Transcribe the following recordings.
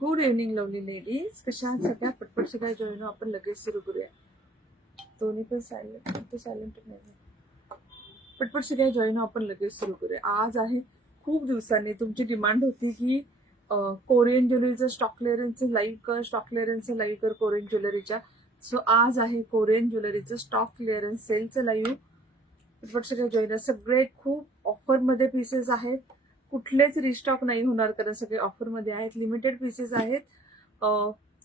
Good evening lovely ladies. कशा आहात सगळ्या? पटपट सगळ्या जॉईन आपण लगेच सुरू करूया. दोन्ही पण सायलेंट नाही. पटपट सगळ्या जॉईन आपण लगेच सुरू करूया. आज आहे खूप दिवसांनी तुमची डिमांड होती की कोरियन ज्वेलरीचं स्टॉक क्लिअरन्सचं लाईव्ह कर, स्टॉक क्लिअरन्सचं लाईव्ह कर कोरियन ज्वेलरीच्या. सो आज आहे कोरियन ज्वेलरीचं स्टॉक क्लिअरन्स सेलचं लाईव्ह. पटपट सगळ्या जॉईन. सगळे खूप ऑफरमध्ये पीसेस आहेत. कुठलेच रिस्टॉक नाही होणार कारण सगळे ऑफरमध्ये आहेत. लिमिटेड पीसेस आहेत.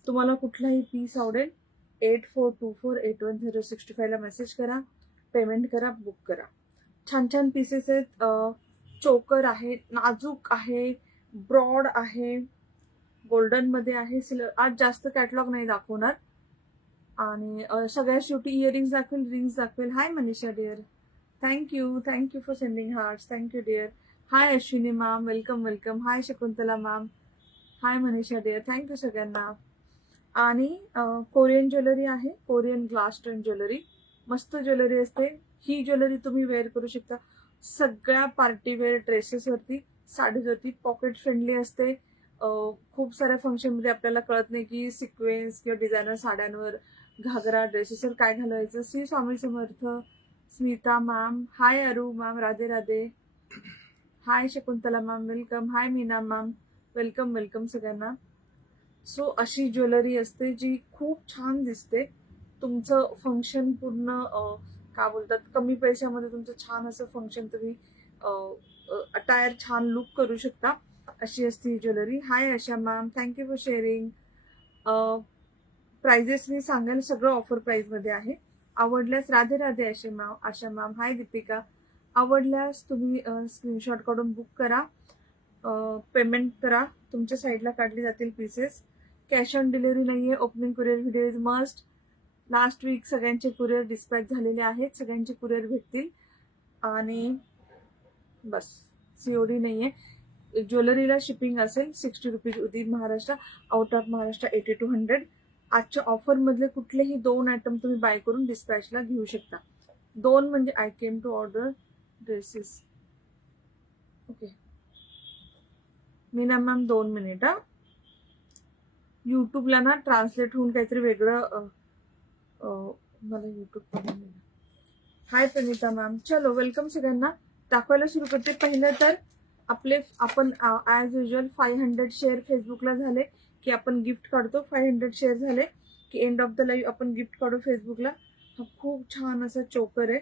तुम्हाला कुठलाही पीस आवडेल 84248106 ला मेसेज करा, पेमेंट करा, बुक करा. छान छान पीसेस आहेत. चोकर आहे, नाजूक आहे, ब्रॉड आहे, गोल्डन मध्ये आहे, सिल्वर. आज जास्त कॅटलॉग नाही दाखवणार आणि सगळ्या शेवटी इयरिंग्स दाखवेल, रिंग्स दाखवेल. Hi Manisha dear, thank you for sending hearts. Thank you dear. Hi Ashwini ma'am, welcome welcome. Hi Shakuntala ma'am, hi Manisha dear. Thank you सगळ्यांना. आणि कोरियन ज्वेलरी आहे, कोरियन ग्लास स्टोन ज्वेलरी. मस्त ज्वेलरी असते ही. ज्वेलरी तुम्ही वेअर करू शकता सगळ्या पार्टीवेअर ड्रेसेसवरती, साडीवरती. पॉकेट फ्रेंडली असते. खूप साऱ्या फंक्शनमध्ये आपल्याला कळत नाही की सिक्वेन्स किंवा डिझायनर साड्यांवर, घागरा ड्रेसेसवर काय घालवायचं. श्री स्वामी समर्थ. स्मिता मॅम, हाय अरू मॅम, राधे राधे. हाय शकुंतला मॅम, वेलकम. हाय मीना मॅम, वेलकम वेलकम सगळ्यांना. सो अशी ज्वेलरी असते जी खूप छान दिसते. तुमचं फंक्शन पूर्ण काय बोलतात, कमी पैशामध्ये तुमचं छान असं फंक्शन तुम्ही अटायर छान लुक करू शकता. अशी असते ही ज्वेलरी. Hi Asha ma'am, thank you for sharing. Prices मी सांगेल, सगळं ऑफर प्राइस मध्ये आहे. आवडल्यास राधे राधे आशा मॅम. हाय दीपिका. आवडल्यास तुम्ही स्क्रीनशॉट काढून बुक करा, पेमेंट करा. तुमच्या साईडला काढली जातील पीसेस. कॅश ऑन डिलिव्हरी नाहीये. Opening courier video is must. Last week सगळ्यांचे कुरिअर डिस्पॅच झालेले आहेत. सगळ्यांचे कुरिअर भेटतील आणि बस. सीओडी नाहीये. ज्वेलरीला शिपिंग असेल 60 rupees within Maharashtra. Out of Maharashtra 80 to 100. आजच्या ऑफर मधले कुठलेही 2 आयटम तुम्ही बाय करून डिस्पॅचला घेऊ शकता. 2 म्हणजे I came to order dresses. Okay Meena ma'am, 2 minute. युट्यूबला ना ट्रान्सलेट होऊन काहीतरी वेगळं मला युट्यूब. Hi Pranita ma'am. चलो वेलकम सगळ्यांना. दाखवायला सुरू करते. पहिलं तर आपण ॲज युजल 500 शेअर फेसबुकला झाले की आपण गिफ्ट काढतो. 500 शेअर झाले की एंड ऑफ द लाईव्ह आपण गिफ्ट काढू फेसबुकला. हा खूप छान असा चोकर आहे.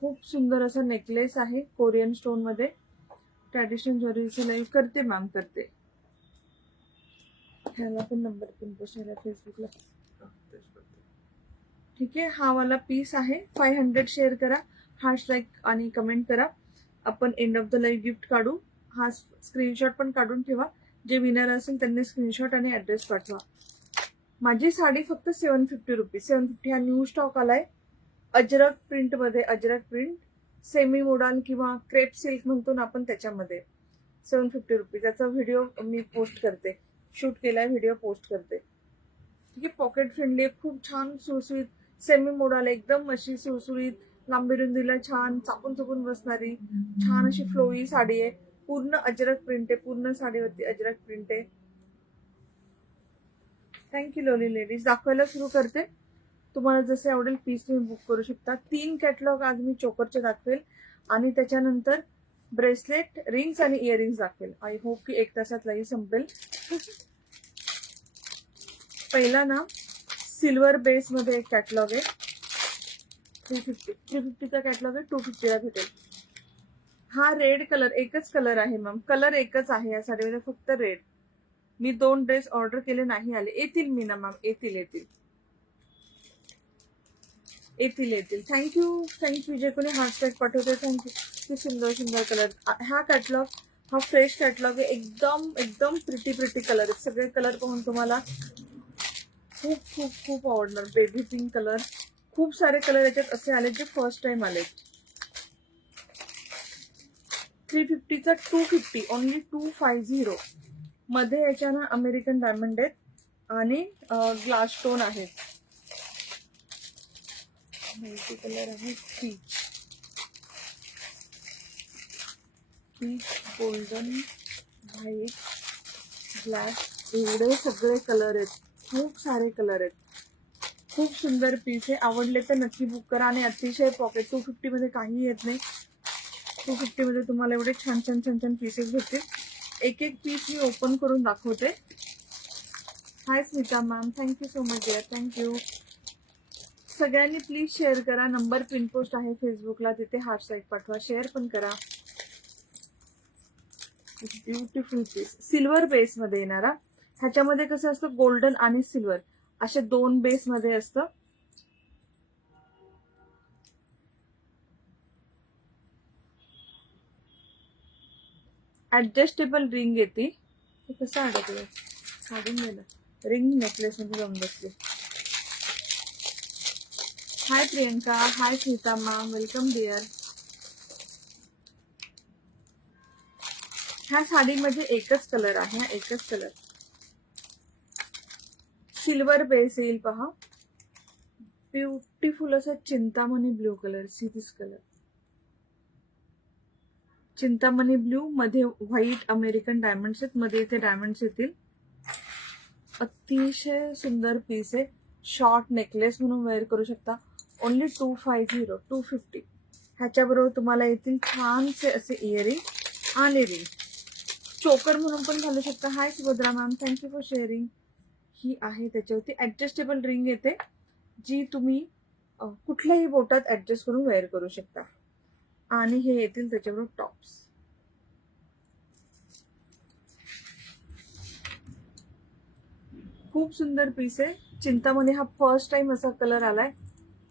खूप सुंदर असा नेकलेस आहे कोरियन स्टोन मध्ये. ट्रॅडिशनल ज्वेलरीचं लाईव्ह करते मॅम, करते. ह्याला पण नंबर पिन बसेल फेसबुकला. ठीक आहे. हा वाला पीस आहे. 500 शेअर करा, हार्ट लाईक आणि कमेंट करा. आपण end of the live gift काढू. हा स्क्रीनशॉट पण काढून ठेवा. जे विनर असेल त्यांनी स्क्रीनशॉट आणि ऍड्रेस पाठवा. माझी साडी फक्त 750 रुपीज. 750 हा न्यू स्टॉक आलाय. अजरक प्रिंट मध्ये, अजरक प्रिंट, सेमी मोडान किंवा क्रेप सिल्क म्हणतो ना आपण, त्याच्यामध्ये 750 रुपीज. याचा व्हिडिओ मी पोस्ट करते, शूट केलाय व्हिडिओ पोस्ट करते. ठीक आहे. पॉकेट फ्रेंडली, खूप छान सुळसुळीत सेमी मोडाला, एकदम अशी सुळसुळीत लांबी रुंदीला छान चापून चुपून बसणारी छान अशी फ्लोई साडी आहे. पूर्ण अजरक प्रिंट आहे. पूर्ण साडीवरती अजरक प्रिंट आहे. थँक्यू लोली लेडीज. दाखवायला सुरू करते. तुम्हाला जसे आवडेल पीस तुम्ही बुक करू शकता. 3 कॅटलॉग आज मी चोकरचे दाखवेल आणि त्याच्यानंतर ब्रेसलेट, रिंग्स आणि इयरिंग्स दाखवेल. आय होप की 1 तासात लाईव्ह संपेल. पहिला ना सिल्वर बेस मध्ये एक कॅटलॉग आहे. 350चा कॅटलॉग आहे. 250 ला भेटेल. हा रेड कलर, एकच कलर आहे मॅम. कलर एकच आहे या साडीमध्ये, फक्त रेड. मी 2 ड्रेस ऑर्डर केले, नाही आले. येतील मीना मॅम, येतील येतील येतील येतील. थँक्यू जे कोणी हॅशटॅग पाठवते. थँक्यू. की सुंदर सुंदर कलर. हा कॅटलॉग, हा फ्रेश कॅटलॉग आहे. एकदम एकदम प्रिटी कलर आहे. सगळे कलर पाहून तुम्हाला खूप खूप खूप आवडणार. बेबी पिंक कलर, खूप सारे कलर याच्यात असे आले जे फर्स्ट टाइम आले. 350चा 250, ओनली 250 मध्ये. याच्या ना अमेरिकन डायमंड आहेत आणि ग्लास स्टोन आहेत. मल्टी कलर आहे. पीच गोल्डन व्हाईट, ब्लॅक, एवढे सगळे कलर आहेत, खूप सारे कलर आहेत. खूप सुंदर पीस आहे. आवडले तर नक्की बुक करा. आणि अतिशय पॉकेट 250 मध्ये काही येत नाही. 250 मध्ये तुम्हाला एवढे छान छान छान छान पीसेस भेटतील. एक एक पीस मी ओपन करून दाखवते. Hi Smita ma'am, thank you so much dear, thank you. सगळ्यांनी प्लीज शेअर करा. नंबर पिन पोस्ट आहे फेसबुकला, तिथे हार्ट साईड पाठवा. शेअर पण करा. ब्युटिफुल पीस सिल्वर बेस मध्ये येणारा. ह्याच्यामध्ये कसं असतं, गोल्डन आणि सिल्वर असे दोन बेस मध्ये असतं. ऍडजस्टेबल रिंग येते. कसं अडकलं, काढून गेलं. रिंग नेकलेस मध्ये जाऊन बसले. हाय प्रियंका, हाय स्मिता मॅम, वेलकम डिअर. ह्या साडीमध्ये एकच कलर आहे, एकच कलर. सिल्वर बेस येईल पहा. ब्युटिफुल असा Chintamani blue colour. See this colour, Chintamani blue मध्ये व्हाईट अमेरिकन डायमंड्स आहेत. मध्ये इथे डायमंड्स येतील. अतिशय सुंदर पीस आहे. शॉर्ट नेकलेस म्हणून वेअर करू शकता. ओनली 250, 250. ह्याच्याबरोबर तुम्हाला येतील छानसे असे इयरिंग आणि रिंग. चोकर म्हणून पण घालू शकता. Hi Subhadra ma'am, thank you for sharing. ही आहे त्याच्यावरती ऍडजस्टेबल रिंग येते, जी तुम्ही कुठल्याही बोटात ऍडजस्ट करून वेअर करू शकता. आणि हे येतील त्याच्याबरोबर टॉप्स. खूप सुंदर पीस आहे. चिंतामणी हा फर्स्ट टाइम असा कलर आलाय.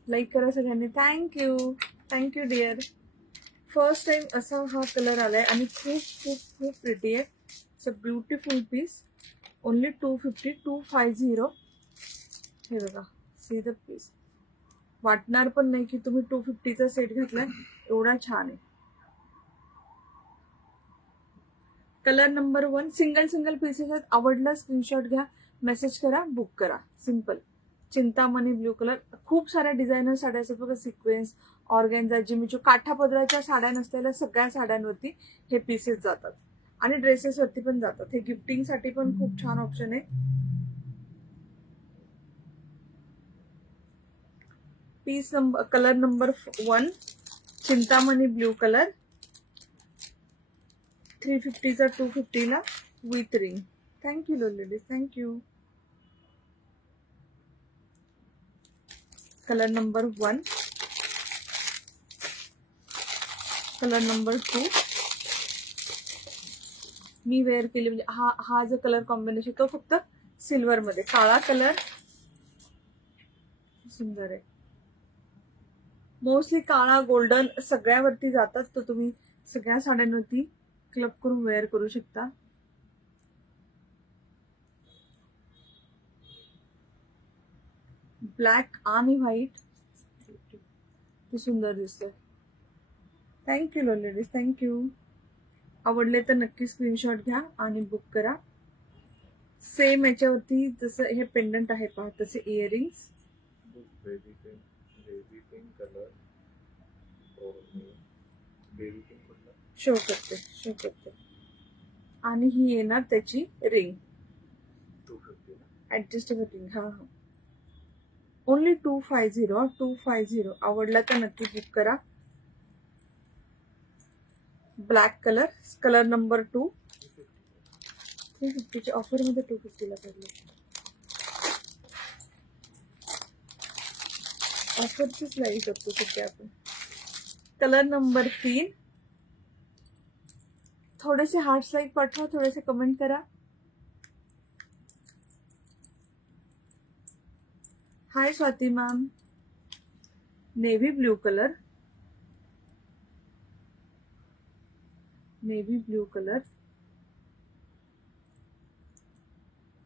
लाईक करा सगळ्यांनी. Thank you, thank you dear. First time असा हा कलर आलाय आणि खूप खूप खूप प्रिटी आहे. It's a beautiful piece. Only 250, 250. हे बघा, सी द पीस. वाटणार पण नाही की तुम्ही 250चा सेट घातलाय. एवढा छान आहे. Colour number 1. Single single pieces आहेत. आवडला स्क्रीनशॉट घ्या, मेसेज करा, बुक करा. सिंपल. Chintamani blue colour. खूप साऱ्या डिझायनर साड्या असतात बघा, सिक्वेन्स, ऑर्गेन्झा, जिमीचू, काठापदराच्या साड्या नसलेल्या सगळ्या साड्यांवरती हे पीसेस जातात. आणि ड्रेसेसवरती पण जातात. हे गिफ्टिंगसाठी पण खूप छान ऑप्शन आहे. Piece number, colour number 1, Chintamani blue colour. 350चा 250ला with ring. Thank you lovely, thank you. Colour number 1, colour number 2. मी वेअर केली म्हणजे हा जो कलर कॉम्बिनेशन तो फक्त सिल्वर मध्ये. काळा कलर सुंदर आहे. मोस्टली काळा, गोल्डन सगळ्यावरती जातात. तर तुम्ही सगळ्या साड्यांवरती क्लब करून वेअर करू शकता. ब्लॅक आणि व्हाईट, ते सुंदर दिसतंय. Thank you lovely ladies, thank you. आवडले तर नक्की स्क्रीनशॉट घ्या आणि बुक करा. सेम याच्यावरती जसं हे पेंडंट आहे पहा, तसे इयरिंग्स. शो करते, शो करते. आणि ही येणार त्याची रिंग, ऍडजस्टेबल रिंग. हा हा, ओनली 250, 250. आवडला तर नक्की बुक करा. Black colour, colour number 2. 350च्या ऑफर मध्ये 250ला पडले. ऑफरचीच नाही करतो सध्या आपण. Colour number 3. थोडेसे हार्ट लाईक पाठवा, थोडेसे कमेंट करा. Hi Swati ma'am. Navy blue colour, navy blue colour.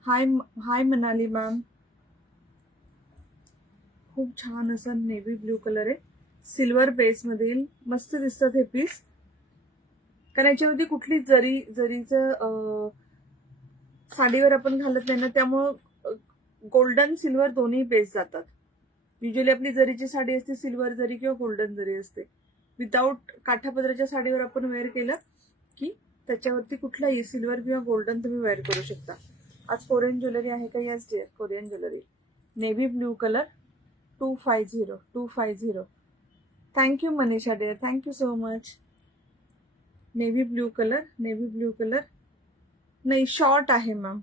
Hi hi Manali ma'am. खूप छान असा नेव्ही ब्ल्यू कलर आहे. सिल्वर बेस मध्ये मस्त दिसतात हे पीस. कारण याच्यामध्ये कुठली जरीचं साडीवर आपण घालत नाही ना, त्यामुळं गोल्डन सिल्वर दोन्ही बेस जातात. युजली आपली जरीची साडी असते सिल्वर जरी किंवा गोल्डन जरी असते. विदाऊट काठापदराच्या साडीवर आपण वेअर केलं की त्याच्यावरती कुठलाही सिल्वर किंवा गोल्डन तुम्ही वेअर करू शकता. आज कोरियन ज्वेलरी आहे का? Yes dear, Korean jewellery. Navy blue colour 250. Thank you Manisha dear, thank you so much. Navy blue colour नाही, शॉर्ट आहे मॅम.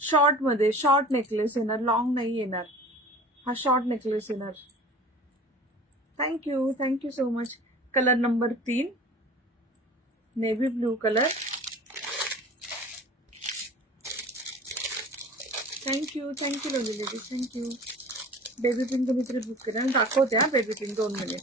शॉर्ट मध्ये शॉर्ट नेकलेस येणार, लॉंग नाही येणार. हा शॉर्ट नेकलेस येणार. Thank you so much. Colour number 3 navy blue colour. Thank you lovely ladies, thank you. Baby pink तुम्ही तरी बुक करा. दाखवते हा बेबी पिंक, 2 मिनिट.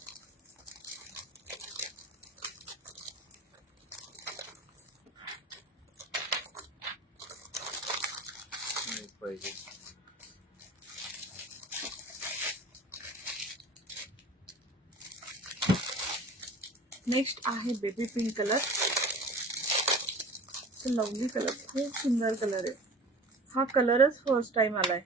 नेक्स्ट आहे baby pink colour. Lovely colour, खूप सुंदर कलर आहे. हा कलरच फर्स्ट टाइम आलाय.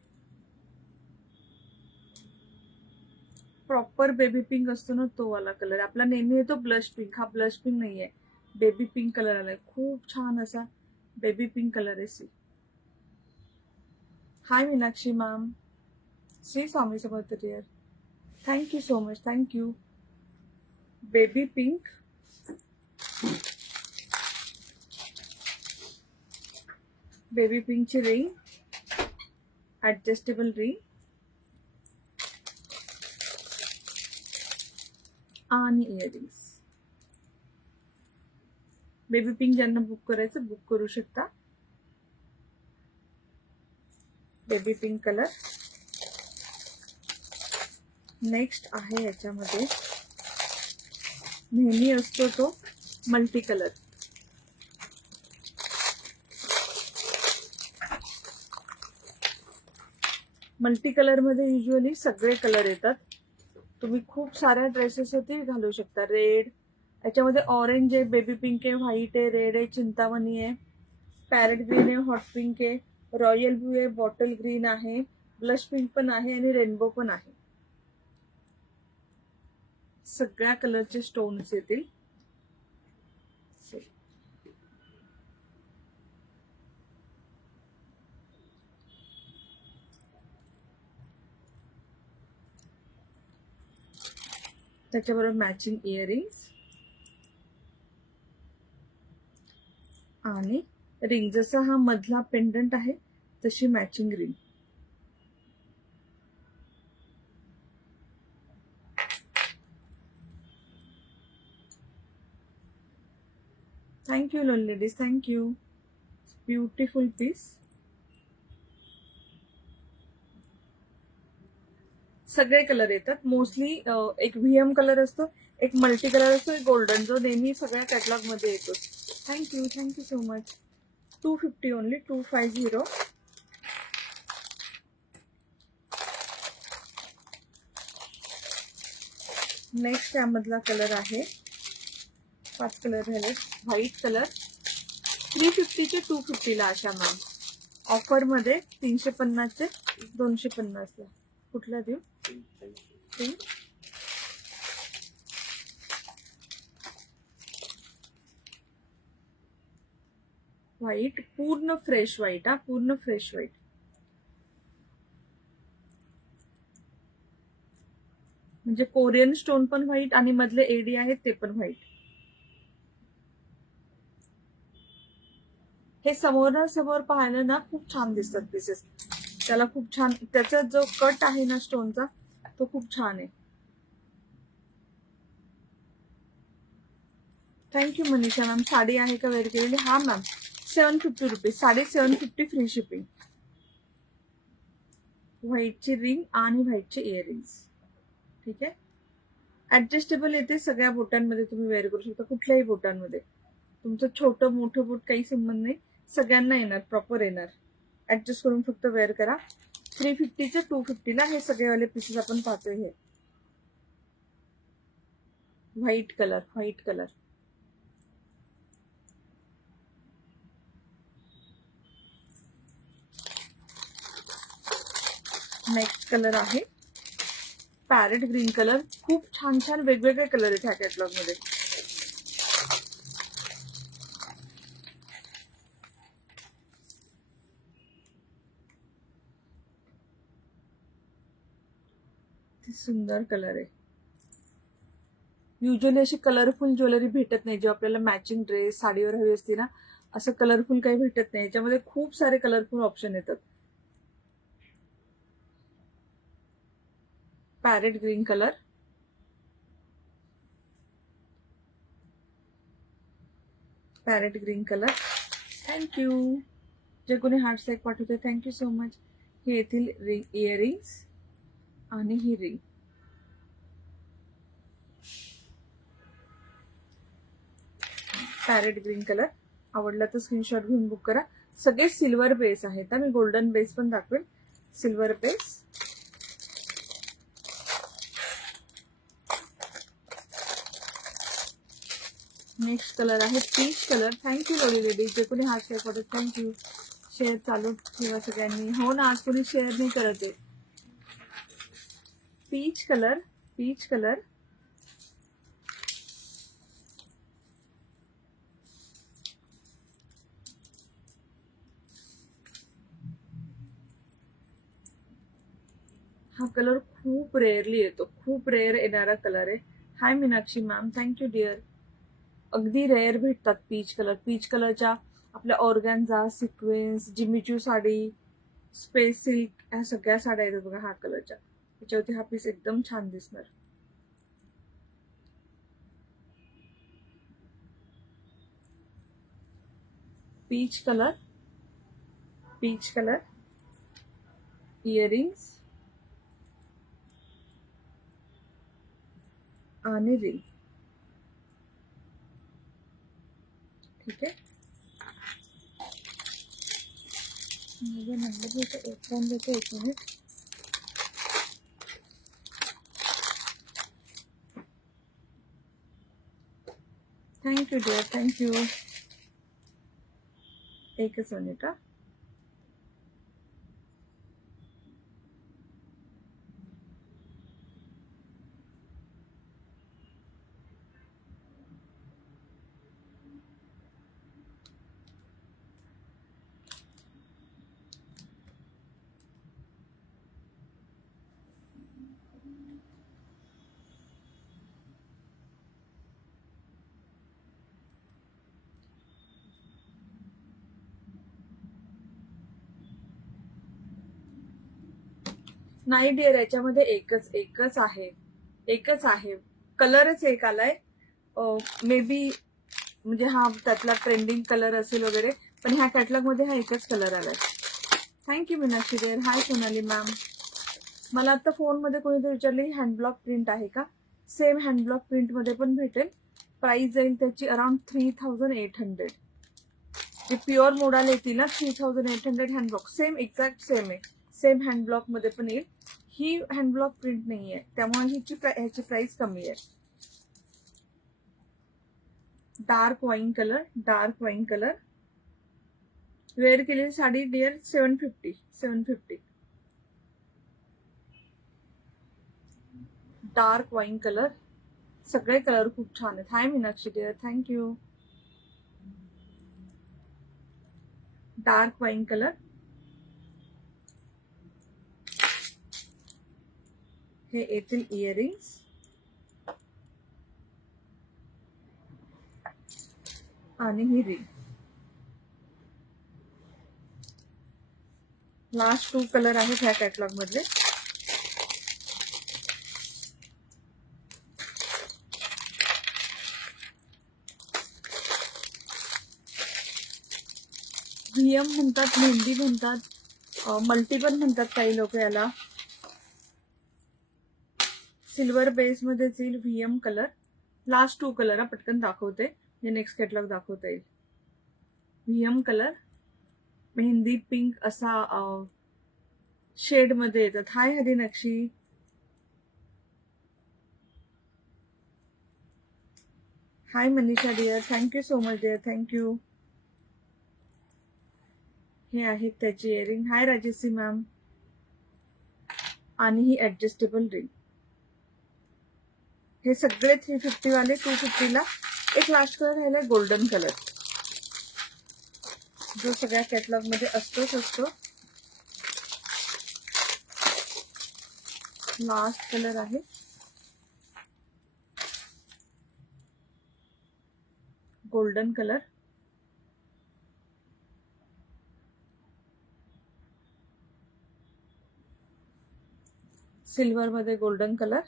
प्रॉपर बेबी पिंक असतो ना, तो वाला कलर. आपला नेहमी येतो ब्लश पिंक, हा ब्लश पिंक नाहीये, बेबी पिंक कलर आलाय. खूप छान असा बेबी पिंक कलर आहे. See. Hi Meenakshi ma'am, Shri Swami Samarth dear, thank you so much, thank you. Baby pink, baby पिंकची रिंग, ऍडजस्टेबल रिंग आणि इयरिंग्स. बेबी पिंक ज्यांना बुक करायचं बुक करू शकता. Baby pink colour. नेक्स्ट आहे याच्यामध्ये नेहमी असतो तो मल्टी कलर. मल्टी कलर मध्ये युजली सगळे कलर येतात. तुम्ही खूप साऱ्या ड्रेसेसवरती घालू शकता. रेड, याच्यामध्ये ऑरेंज आहे, बेबी पिंक आहे, व्हाईट आहे, रेड आहे, चिंतामणी आहे, पॅरेट ग्रीन आहे, हॉट पिंक आहे, रॉयल ब्लू आहे, बॉटल ग्रीन आहे, ब्लश पिंक पण आहे आणि रेनबो पण आहे. सगळ्या कलरचे स्टोन्स येतील. त्याच्याबरोबर मॅचिंग इयरिंग्स आणि रिंग. जसा हा मधला पेंडंट आहे तशी matching ring. Thank you lone ladies, thank you. Beautiful piece. सगळे कलर येतात. मोस्टली एक व्हीएम कलर असतो, एक मल्टी कलर असतो, एक गोल्डन, जो नेहमी सगळ्या कॅटलॉग मध्ये येतो. Thank you so much. 250 only, 250. Next त्यामधला कलर आहे, 5 कलर झाले. White colour. 350 चे 250 ला अशा मॅम. ऑफर मध्ये 350 चे 250 ला. कुठला देऊ? व्हाईट, पूर्ण फ्रेश व्हाईट. हा पूर्ण फ्रेश व्हाईट. म्हणजे कोरियन स्टोन पण व्हाईट आणि मधले एडी आहेत ते पण व्हाईट. हे समोर पाहायला ना खूप छान दिसतात पीसेस. त्याला खूप छान, त्याचा जो कट आहे ना स्टोनचा तो खूप छान आहे. Thank you Manisha ma'am. साडी आहे का वेअर केलेली? हा ma'am, 750 rupees sari, 750 free shipping. व्हाईटची रिंग आणि व्हाईटचे इयरिंग्स. ठीक आहे. ऍडजस्टेबल येते, सगळ्या बोटांमध्ये तुम्ही वेअर करू शकता, कुठल्याही बोटांमध्ये. तुमचं छोटं मोठं बोट काही संबंध नाही, सगळ्यांना येणार, प्रॉपर येणार. ऍडजस्ट करून फक्त वेअर करा. 350 चे 250 ला हे सगळेवाले पीसेस आपण पाहतोय. हे व्हाईट कलर. नेक्स्ट कलर आहे पॅरेट ग्रीन कलर. खूप छान वेगवेगळे कलर आहेत ह्या कॅटलॉग मध्ये. सुंदर कलर आहे. युजली अशी कलरफुल ज्वेलरी भेटत नाही, जो आपल्याला मॅचिंग ड्रेस साडीवर हवी असते ना, असं कलरफुल काही भेटत नाही. याच्यामध्ये खूप सारे कलरफुल ऑप्शन येतात. Parrot green colour, parrot green colour. Thank you. जे कोणी हार्ट लाईक पाठवते थँक्यू सो मच. हे येथील इयरिंग्स आणि ही रिंग. पॅरेट ग्रीन कलर आवडला तर स्क्रीनशॉट घेऊन बुक करा. सगळे सिल्वर बेस आहेत. मी गोल्डन बेस पण दाखवेन. Silver base. नेक्स्ट कलर आहे पीच कलर. थँक्यू लोडी लेडीज, जे कोणी हार्ट शेअर करत थँक्यू. शेअर चालू ठेवा सगळ्यांनी. हो ना, आज कोणी शेअर नाही करत आहे. Peach colour, peach colour. हा कलर खूप रेअरली येतो, खूप रेअर येणारा कलर आहे. Hi Meenakshi ma'am, thank you dear. अगदी रेअर भेटतात पीच कलर. पीच कलरच्या आपल्या organza, sequins, Jimmy Choo sari, space silk, ह्या सगळ्या साड्या येतात बघा हा कलरच्या. त्याच्यावरती हा पीस एकदम छान दिसणार. Peach colour, peach colour. Earrings आणि रिंग. ठीक आहे. माझा नंबर देतो, एक फोन देतो, एक मिनिट. Thank you dear, thank you. एकच मिनिट. नाही डिअर, याच्यामध्ये एकच आहे. कलरच एक आलाय. मे बी म्हणजे हा त्यातला ट्रेंडिंग कलर असेल वगैरे, पण ह्या कॅटलॉग मध्ये हा एकच कलर आलाय. Thank you Meenakshi dear. Hi Sonali ma'am. मला आता फोनमध्ये कोणीतरी विचारले हँडब्लॉक प्रिंट आहे का? सेम हँडब्लॉक प्रिंट मध्ये पण भेटेल. प्राइस जाईल त्याची अराउंड 3800. जे प्युअर मोडाल येतील ना 3800 हँडब्लॉक, सेम एक्झॅक्ट सेम आहे. सेम हँडब्लॉक मध्ये पण येईल. ही हँडब्लॉक प्रिंट नाही आहे, त्यामुळे ह्याची प्राइस कमी आहे. Dark wine colour, dark wine colour. Wear केलेली sari dear 750. Dark wine colour. सगळे कलर खूप छान आहेत. Hi Meenakshi dear, thank you. Dark wine colour. हे येथील इयरिंग्स आणि ही रिंग. लास्ट 2 कलर आहेत ह्या कॅटलॉग मधले. व्हीएम म्हणतात, मेहंदी म्हणतात, मल्टी पण म्हणतात काही लोक याला. सिल्वर बेस मध्येच येईल व्हीएम कलर. लास्ट 2 कलर पटकन दाखवते, जे नेक्स्ट कॅटलॉग दाखवता येईल. व्हीएम कलर, मेहंदी पिंक असा शेड मध्ये येतात. Hi Harinakshi. Hi Manisha dear, thank you so much dear, thank you. हे आहेत त्याची इयरिंग. हाय राजेश्री मॅम. आणि ही ऍडजस्टेबल रिंग. हे सगळे 350 वाले 250 ला. एक लास्ट कलर राहिलाय गोल्डन कलर, जो सगळ्या कॅटलॉग मध्ये असतो. लास्ट कलर आहे गोल्डन कलर. सिल्वर मध्ये golden colour.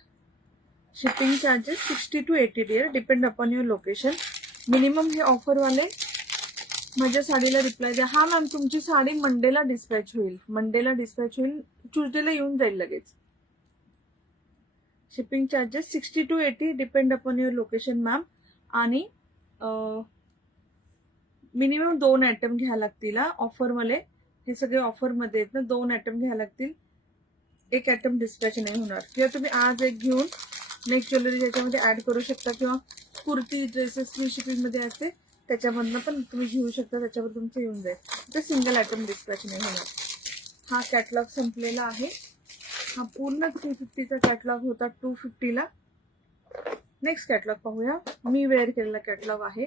Shipping charges 60 to 80 dear, depend upon your location. Minimum हे ऑफर वाले माझ्या साडीला रिप्लाय द्या. हा मॅम तुमची साडी मंडेला डिस्पॅच होईल, ट्यूजडेला येऊन जाईल लगेच. Shipping charges 60 to 80 depend upon your location ma'am. आणि मिनिमम 2 आयटम घ्यायला लागतील ऑफरवाले. हे सगळे ऑफरमध्ये आहेत ना, 2 आयटम घ्यायला लागतील. एक आयटम डिस्पॅच नाही होणार. किंवा तुम्ही आज एक घेऊन नेक्स्ट ज्वेलरी ज्याच्यामध्ये ऍड करू शकता, किंवा कुर्ती ड्रेसेस फ्री शिपिंग मध्ये असते त्याच्यामधनं पण तुम्ही घेऊ शकता, त्याच्यावर तुमचं येऊन जाईल. तर सिंगल आयटम डिस्पॅच नाही होणार. हा कॅटलॉग संपलेला आहे. हा पूर्ण 350चा कॅटलॉग होता 250ला. नेक्स्ट कॅटलॉग पाहूया. मी वेअर केलेला कॅटलॉग आहे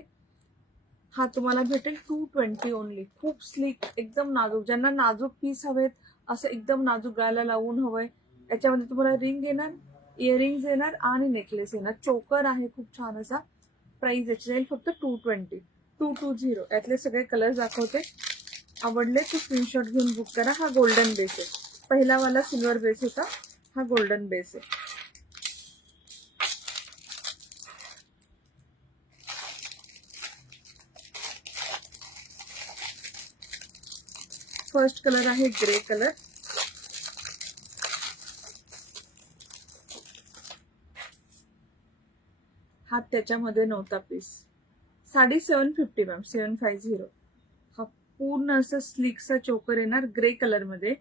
हा. तुम्हाला भेटेल 220 ओनली. खूप स्लीक, एकदम नाजूक. ज्यांना नाजूक पीस हवेत, असं एकदम नाजूक गायला लावून हवंय, याच्यामध्ये तुम्हाला रिंग येणार, इयरिंग्स येणार आणि नेकलेस येणार. चोकर आहे खूप छान असा. प्राइस याची जाईल फक्त 220. यातले सगळे कलर्स दाखवते. आवडले तर स्क्रीनशॉट घेऊन बुक करा. हा गोल्डन बेस आहे. पहिला वाला सिल्वर बेस होता, हा गोल्डन बेस आहे. फर्स्ट कलर आहे ग्रे कलर. हा त्याच्यामध्ये नव्हता पीस. साडी 750 मॅम, 750. हा पूर्ण असं स्लीकचा चोकर येणार ग्रे कलर मध्ये.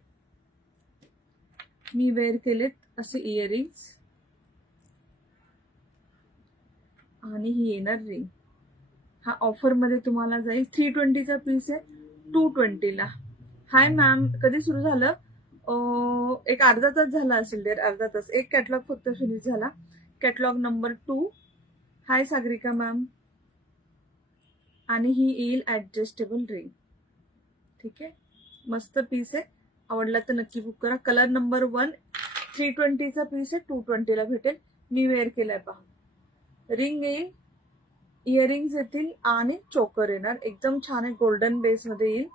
मी वेअर केलेत असे इयरिंग्स आणि ही येणार रिंग. हा ऑफर मध्ये तुम्हाला जाईल. 320चा पीस आहे, 220ला. हाय मॅम, कधी सुरू झालं? एक अर्धा तास झाला असेल डेअर, अर्धा तास. एक कॅटलॉग फक्त फिनिश झाला, कॅटलॉग नंबर 2. हाय सागरिका मॅम. आणि ही येईल ऍडजस्टेबल रिंग. ठीक आहे, मस्त पीस आहे. आवडला तर नक्की बुक करा. Colour number 1. 320चा पीस आहे, 220ला भेटेल. मी वेअर केलाय पहा. रिंग येईल, इयरिंग्स येतील आणि चोकर येणार. एकदम छान आहे, गोल्डन बेस मध्ये येईल.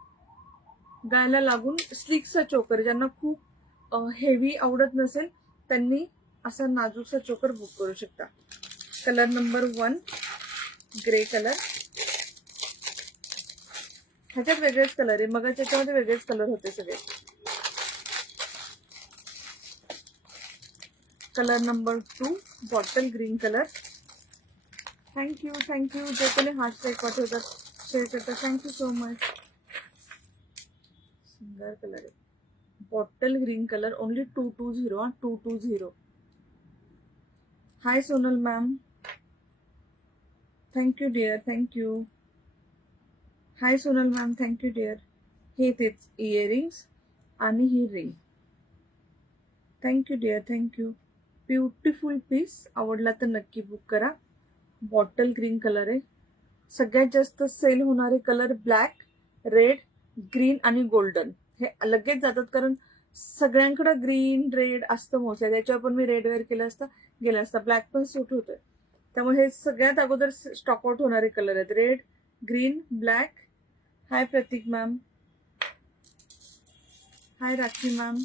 गायला लागून स्लीकचा चोकर. ज्यांना खूप हेवी आवडत नसेल त्यांनी असा नाजूकसा चोकर बुक करू शकता. Colour number 1 grey colour. ह्याच्यात वेगळेच कलर आहे, मग त्याच्यामध्ये वेगळेच कलर होते सगळे. Colour number 2 bottle green colour. Thank you जे कोणी हार्ट स्ट्राईक पाठवतात, शेअर करतात, थँक्यू सो मच. सुंदर कलर आहे, bottle green colour. Only 220. 220. Hi Sonal ma'am, thank you dear, thank you. Hi Sonal ma'am, thank you dear. हे तेच इयरिंग्स आणि ही ring. Thank you dear, thank you. Beautiful piece. आवडला तर नक्की बुक करा. बॉटल ग्रीन कलर आहे. सगळ्यात जास्त सेल होणारे कलर ब्लॅक, रेड, ग्रीन आणि गोल्डन. हे लगेच जातात कारण सगळ्यांकडे ग्रीन रेड असतं मोस्टली. त्याच्यावर पण मी रेड वेअर केलं असतं, गेलं असतं. ब्लॅक पण सूट होतोय, त्यामुळे हे सगळ्यात अगोदर स्टॉक आउट होणारे कलर आहेत. Red, green, black. Hi Pratik ma'am. Hi Rakhi ma'am.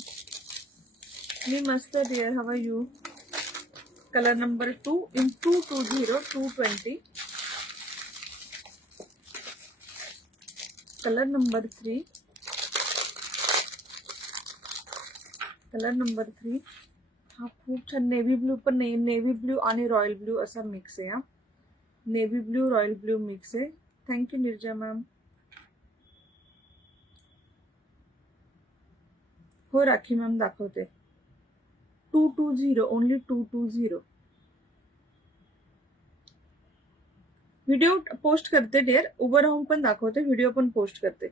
मी मस्त dear, how are you? Colour number 2 in 220. 220. Colour number 3. Colour number 3 हा खूप छान नेव्ही ब्लू, पण नेव्ही ब्लू आणि रॉयल ब्लू असा मिक्स आहे. हा navy blue royal blue mix आहे. Thank you Nirja ma'am. हो राखी मॅम दाखवते. 220 ओनली 220. व्हिडिओ पोस्ट करते डिअर, उभं राहून पण दाखवते, व्हिडिओ पण पोस्ट करते.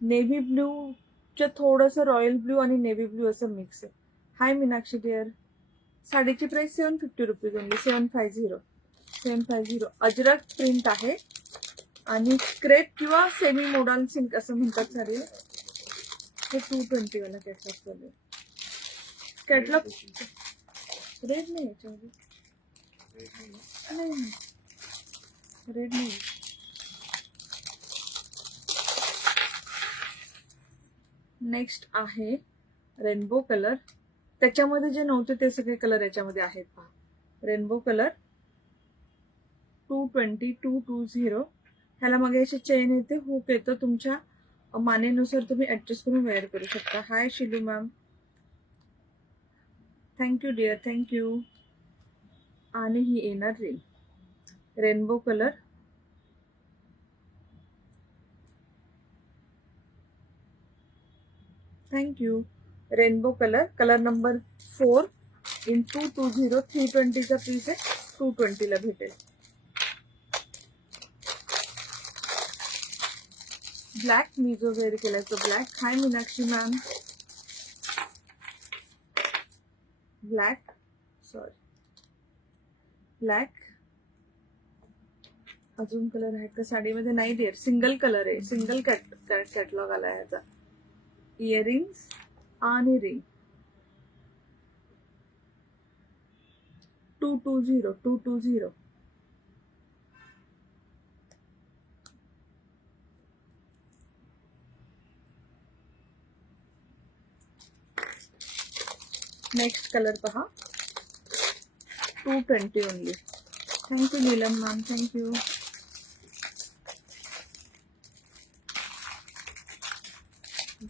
नेव्ही ब्लूच्या थोडंसं रॉयल ब्लू आणि नेव्ही ब्लू असं मिक्स आहे. Hi Meenakshi dear. साडीची price 750 rupees only. 750. Ajrakh print आहे. आणि क्रेप किंवा सेमी मोडाल सिल्क असं म्हणतात साडी. हे 220 वाला कॅटलॉग चालू. कॅटलॉग रेड नाही याच्यामध्ये, नाही रेड नाही. नेक्स्ट आहे रेनबो कलर. त्याच्यामध्ये जे नव्हते ते सगळे कलर याच्यामध्ये आहेत पहा. Rainbow colour 220. ह्याला मग अशी चेन येते, हुक येतं, तुमच्या मानेनुसार तुम्ही ऍडजस्ट करून वेअर करू शकता. Hi Shilu ma'am, thank you dear, thank you. आणि ही येणार ring rainbow colour. Thank you. Rainbow colour number 4 in 220. 320चा पीस आहे, 220ला भेटेल. ब्लॅक मी जो वेअर केलाय तो black. Hi Meenakshi ma'am. Black, sorry black. अजून कलर आहेत का साडीमध्ये? नाही डिअर, सिंगल कलर आहे, सिंगल कॅटलॉग आला आहे याचा. इयरिंग्स आणि रिंग 220. नेक्स्ट कलर पहा, 220 only. Thank you Neelam ma'am, thank you.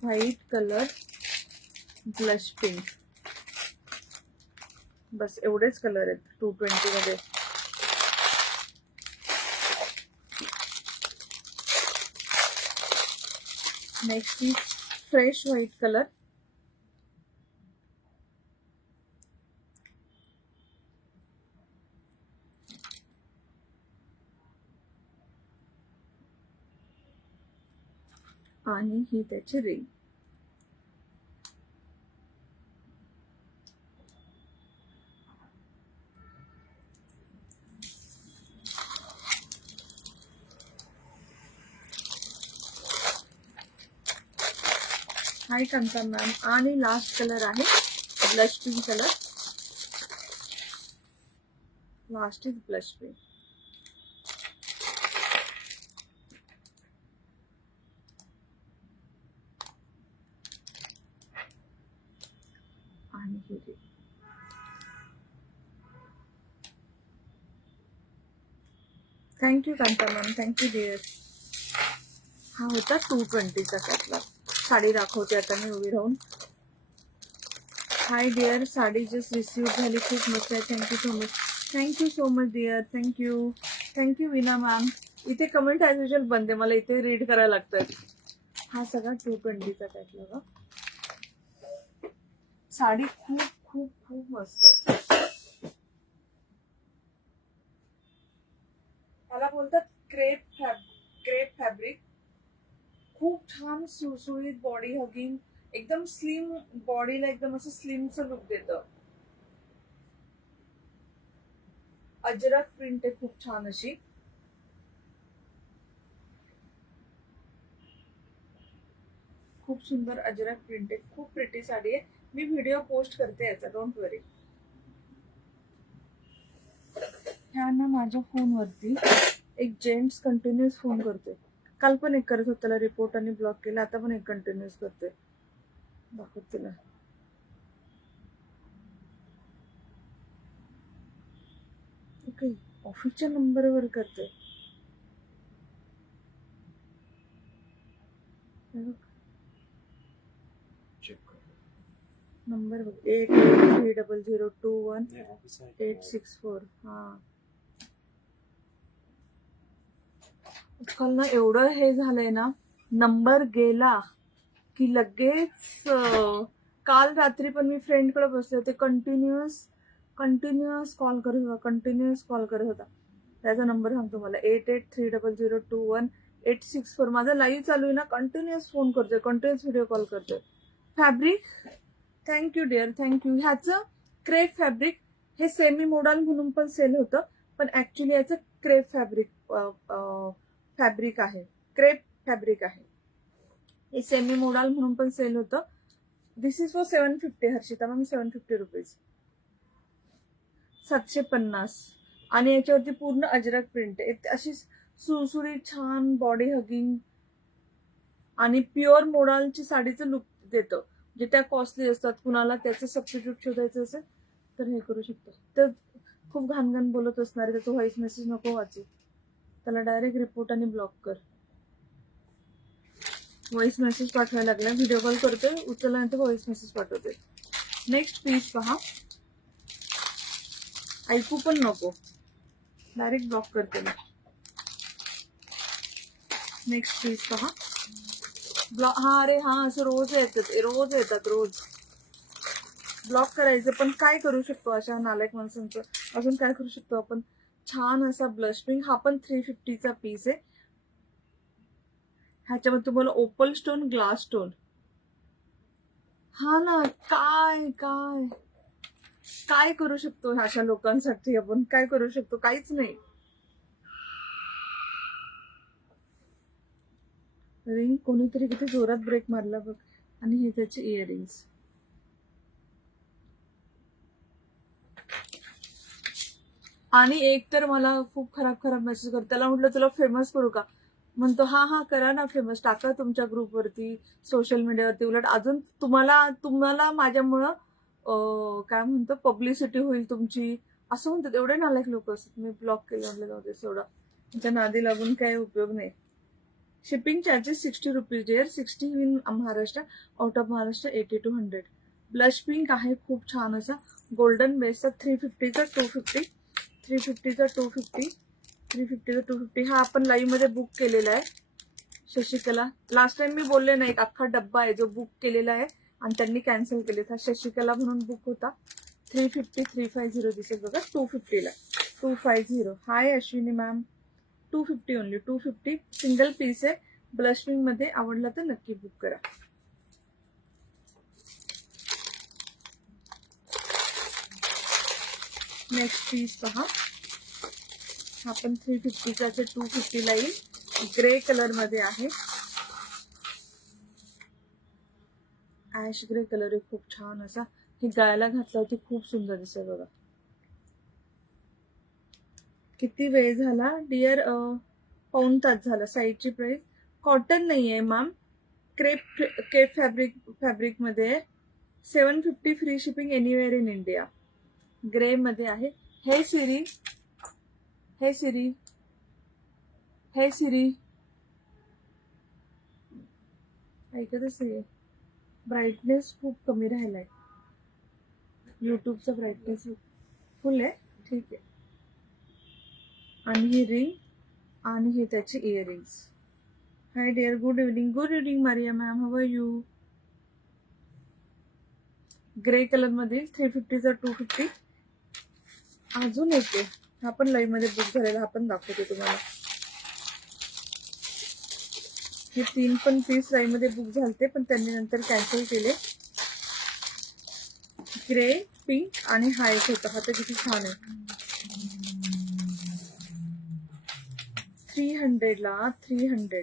White colour, blush pink. बस एवढेच कलर आहेत 220 मध्ये. Next is fresh white colour. आणि ही त्याची रिंग. Hi Kanta ma'am. आणि लास्ट कलर आहे blush pink colour. Last is blush pink. आणि ही ring. Thank you Kanta ma'am, thank you dear. हा होता 220चा कॅटलॉग. साडी दाखवते आता मी उभी राहून. Hi dear, sari just receive झाली, खूप मस्त आहे. Thank you so much. Thank you so much dear, thank you. Thank you Veena ma'am. इथे कमेंट ॲज युजल बंद आहे, मला इथे रीड करायला लागतात. हा सगळा 220चा कॅटलॉग. साडी खूप खूप खूप मस्त आहे. त्याला बोलतात क्रेप फॅब्रिक. खूप छान सुळसुळीत, बॉडी हगिंग, एकदम स्लिम बॉडीला एकदम असं स्लिमचं लुक देतं. अजरक प्रिंट आहे खूप छान अशी. खूप सुंदर अजरक प्रिंट आहे, खूप प्रिटी साडी आहे. मी व्हिडिओ पोस्ट करते याचा, डोंट वरी. ह्या ना माझ्या फोनवरती एक जेंट्स कंटिन्युअस फोन करतोय. काल पण एक करत होता, त्याला रिपोर्ट आणि ब्लॉक केला. आता पण एक कंटिन्युअस करतोय, दाखवत तिला. ओके, ऑफिसच्या नंबरवर करतोय. नंबर 8830021864. हा, आजकाल ना एवढं हे झालंय ना, नंबर गेला की लगेच. काल रात्री पण मी फ्रेंडकडे बसले होते, कंटिन्युअस कॉल करत होता. त्याचा नंबर सांगतो मला, 8830021864. माझा लाईव्ह चालू आहे ना, कंटिन्युअस फोन करतोय, कंटिन्युअस व्हिडिओ कॉल करतोय. Fabric, thank you dear, thank you. ह्याचं क्रेप फॅब्रिक, हे सेमी मोडाल म्हणून पण सेल होतं, पण ऍक्च्युली याचं क्रेप फॅब्रिक फॅब्रिक आहे, क्रेप फॅब्रिक आहे. हे सेमी मोडाल म्हणून पण सेल होतं. This is for 750 Harshita ma'am, 750 rupees, 750. आणि याच्यावरती पूर्ण अजरक प्रिंट आहे. अशी सुरसुरीत छान बॉडी हगिंग आणि प्युअर मोडालची साडीचं लुक देतं. जे त्या कॉस्टली असतात, कुणाला त्याचं सबस्टिट्यूट शोधायचं असेल तर हे करू शकतो. तर खूप घाणघाण बोलत असणार आहे, त्याचा व्हॉइस मेसेज नको वाचू, त्याला डायरेक्ट रिपोर्ट आणि ब्लॉक कर. व्हॉइस मेसेज पाठवायला लागला, व्हिडिओ कॉल करतोय, उचलल्यानंतर व्हॉइस मेसेज पाठवते. नेक्स्ट पीस पहा, ऐकू पण नको, डायरेक्ट ब्लॉक करते मी. नेक्स्ट पीस पहा, हा अरे हा, असं रोज येतात रोज. ब्लॉक करायचं, पण काय करू शकतो अशा नालायक माणसांचं? अजून काय करू शकतो आपण? छान असा ब्लश पिंक, हा पण 350चा पीस आहे. ह्याच्यामध्ये तुम्हाला ओपल स्टोन, ग्लास स्टोन. हा ना, काय काय काय करू शकतो अशा लोकांसाठी? आपण काय करू शकतो? काहीच नाही. रिंग कोणीतरी किती जोरात ब्रेक मारला बघ. आणि हे त्याचे इयरिंग्स. आणि एक तर मला खूप खराब मेसेज करतो. त्याला म्हटलं तुला फेमस करू का? म्हणतो हा करा ना फेमस, टाका तुमच्या ग्रुपवरती, सोशल मीडियावरती. उलट अजून तुम्हाला माझ्यामुळं काय म्हणतो, पब्लिसिटी होईल तुमची, असं म्हणतात. एवढे नालायक लोक असतात. मी ब्लॉक केलं, म्हटलं जाऊ दे, सोडा, त्यांच्या नादी लागून काही उपयोग नाही. Shipping charges 60 rupees dear, 60 in Maharashtra, out of Maharashtra 80 to 100. Blush pink आहे खूप छान असा, गोल्डन बेसचा, 350चा 250, 350चा 250, 350चा 250. हा आपण लाईव्ह मध्ये बुक केलेला आहे, शशिकला. लास्ट टाइम मी बोलले नाही, एक अख्खा डब्बा आहे जो बुक केलेला आहे आणि त्यांनी कॅन्सल केले. हा शशिकला म्हणून बुक होता. 350, 350 दिसेल बघा, 250ला 250. Hi Ashwini ma'am, 250 only, 250. Single piece आहे, ब्लश पिंक मध्ये. आवडला तर नक्की बुक करा. नेक्स्ट पीस पहा, हा पण 350चा 250ला येईल, ग्रे कलर मध्ये आहे. ऍश ग्रे कलर आहे, खूप छान असा. हे गळ्याला घातल्यावरती खूप सुंदर दिसेल बघा. किती वेळ झाला डिअर? पाऊण तास झाला. साईडची प्राइस, कॉटन नाहीये मॅम, केप फॅब्रिक मध्ये 750, free shipping anywhere in India. Grey मध्ये आहे. हे सिरी ऐकतच आहे. ब्राईटनेस खूप कमी राहिलाय, युट्यूबचा ब्राईटनेस फुल आहे, ठीक आहे. आणि ही रिंग आणि हे त्याचे earrings. Hi dear, good evening Maria ma'am, how are you? Grey colour मध्ये 350चा 250. अजून येते, हा पण लाईव्ह मध्ये बुक झालेला, हा पण दाखवते तुम्हाला. हे 3 पण पीस लाईव्ह मध्ये बुक झालते, पण त्यांनी नंतर कॅन्सल केले. ग्रे, पिंक आणि हा एक होता, हा तर किती छान आहे. 300ला 300.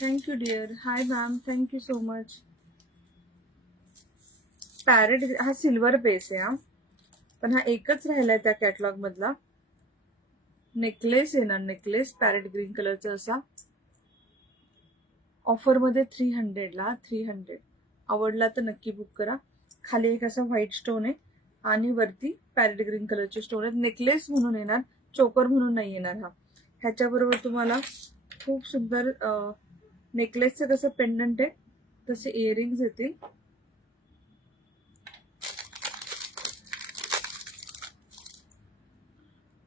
Thank you dear. Hi ma'am, thank you so much. Parrot, हा सिल्वर बेस आहे हा, पण हा एकच राहिलाय त्या कॅटलॉग मधला. नेकलेस आहे ना, नेकलेस पॅरेट ग्रीन कलरचा असा, ऑफर मध्ये 300ला 300. आवडला तर नक्की बुक करा. खाली एक असा व्हाईट स्टोन आहे आणि वरती पॅरेट ग्रीन कलरचे स्टोन आहेत. नेकलेस म्हणून येणार, चोकर म्हणून नाही येणार हा. ह्याच्याबरोबर तुम्हाला खूप सुंदर नेकलेसचं कसं पेंडंट आहे तसे इयरिंग्स येतील.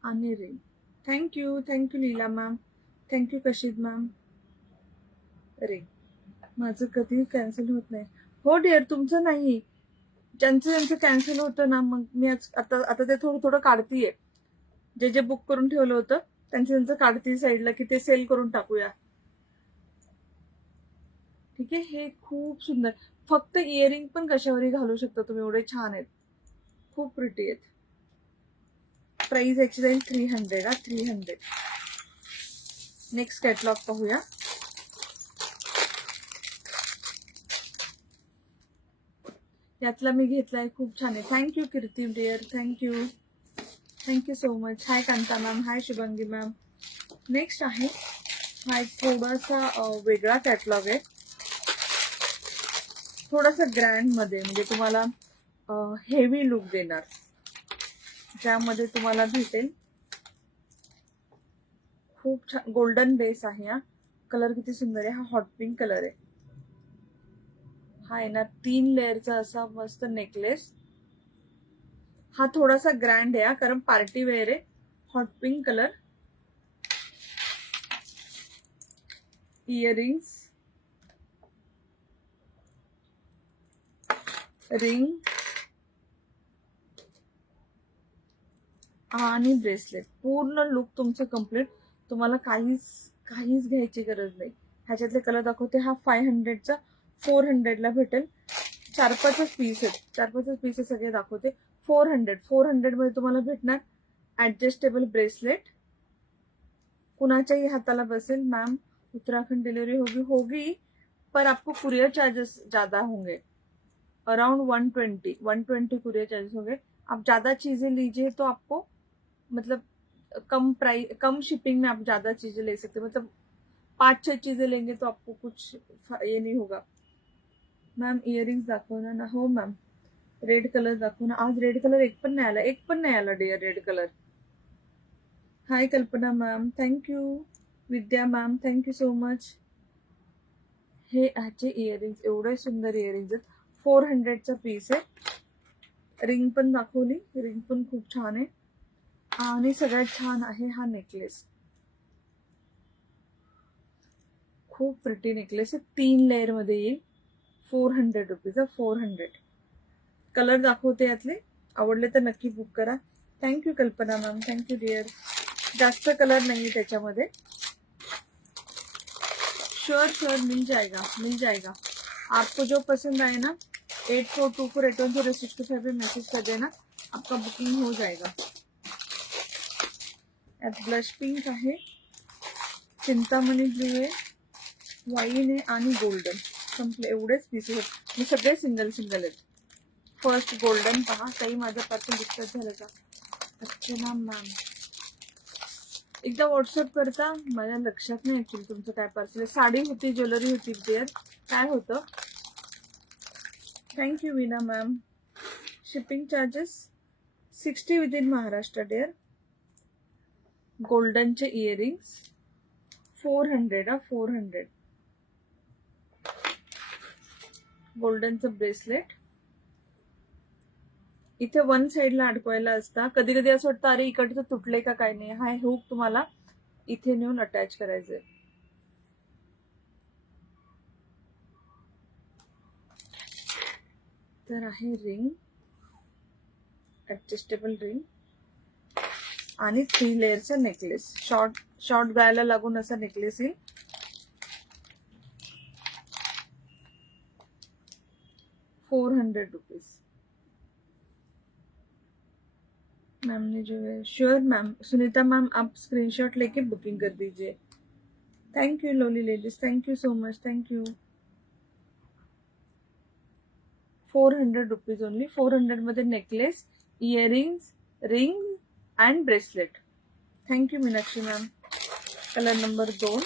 आणि रिंग. थँक्यू लीला मॅम, थँक्यू कशिद मॅम. रिंग माझं कधी कॅन्सल होत नाही. हो डिअर, तुमचं नाही, ज्यांचं कॅन्सल होतं ना, मग मी आता ते थोडं काढतीये. जे बुक करून ठेवलं होतं त्यांचं काढते साईडला, की ते सेल करून टाकूया. ठीक आहे. हे खूप सुंदर, फक्त इयरिंग पण कशावरही घालू शकता तुम्ही, एवढे छान आहेत, खूप प्रिटी आहेत. प्राइस याची जाईल 300. 300. नेक्स्ट कॅटलॉग पाहूया. यातला मी घेतलाय, खूप छान आहे. थँक्यू कीर्ती डिअर, थँक्यू सो मच. हाय कांता मॅम, हाय शुभांगी मॅम. नेक्स्ट आहे हा एक थोडासा वेगळा कॅटलॉग आहे, थोडासा ग्रँड मध्ये, म्हणजे तुम्हाला हेवी लुक देणार, ज्यामध्ये तुम्हाला भेटेल खूप छान गोल्डन बेस आहे. हा कलर किती सुंदर आहे. हा हॉट पिंक कलर आहे. हा आहे ना 3 लेअरचा असा मस्त नेकलेस. हा थोडासा ग्रँड आहे कारण पार्टी वेअर आहे. Hot pink colour. Earrings, ring आणि ब्रेसलेट. पूर्ण लुक तुमचं कम्प्लीट. तुम्हाला काहीच घ्यायची गरज नाही. ह्याच्यातले कलर दाखवते. हा 500चा 400ला भेटेल. 4-5 पीस आहेत, 4-5 पीस सगळे दाखवते. 400 मध्ये तुम्हाला भेटणार ऍडजस्टेबल ब्रेसलेट. कुणाच्याही हाताला बसेल. मैम उत्तराखंड डिलीवरी होगी पर आपको कुरियर चार्जेस ज्यादा होंगे, अराउंड 120 कुरियर चार्जेस होंगे. आप ज्यादा चीजें लीजिए तो आपको मतलब कम शिपिंग में आप ज्यादा चीजें ले सकते, मतलब 5-6 चीजें लेंगे तो आपको कुछ ये नहीं होगा. मैम इयरिंग्स दाखव ना. हो मॅम, रेड कलर दाखव ना. आज रेड कलर एक पण नाही आला dear red colour. Hi Kalpana ma'am, thank you. Vidya ma'am, thank you so much. हे ह्याचे इयरिंग्स एवढे सुंदर इयरिंग्स आहेत. 400चा पीस आहे. रिंग पण दाखवली, रिंग पण खूप छान आहे. आणि सगळ्यात छान आहे हा नेकलेस. खूप प्रिटी नेकलेस आहे. 3 लेअर मध्ये येईल. 400 रुपीज. 400. कलर दाखवते यातले. आवडले तर नक्की बुक करा. थँक्यू कल्पना मॅम, थँक्यू डिअर. जास्त कलर नाही त्याच्यामध्ये. श्योर मिल जाएगा. आपको जो पसंद आए ना 8424810625 पे मैसेज कर देना, आपका बुकिंग हो जाएगा. यात ब्लश पिंक आहे, चिंतामणी ब्लू आहे, वाईन आहे आणि गोल्डन. संपले एवढेच पीसेस आहेत. मी सगळे सिंगल आहेत. फर्स्ट गोल्डन पहा. काही माझ्या पार्सल डिस्टर्ब झालं का? अर्चना मॅम एकदा व्हॉट्सअप करता, माझ्या लक्षात नाही ऍक्च्युली तुमचं काय पार्सल आहे. साडी होती, ज्वेलरी होती डिअर. काय होतं? Thank you Veena ma'am. Shipping charges 60 with in Maharashtra dear. गोल्डनचे इयरिंग्स 400. 400. गोल्डनचं ब्रेसलेट. इथे वन साइडला अडकवायला असता. कधी कधी असं वाटतं अरे इकडचं तुटले का काय नाही. हा हुक तुम्हाला इथे नेऊन अटॅच करायचंय. तर आहे रिंग, ऍडजस्टेबल रिंग आणि 3 लेअरचा नेकलेस. शॉर्ट गळ्याला लागून असा नेकलेस येईल. ₹400. मैम ने जो है श्योर मैम. सुनीता मैम आप स्क्रीनशॉट लेके बुकिंग कर दीजिए. थैंक यू लोली ladies, thank you so much, thank you. 400 rupees only. 400 मध्ये necklace, earrings, ring and bracelet. Thank you Meenakshi ma'am. Colour number 2.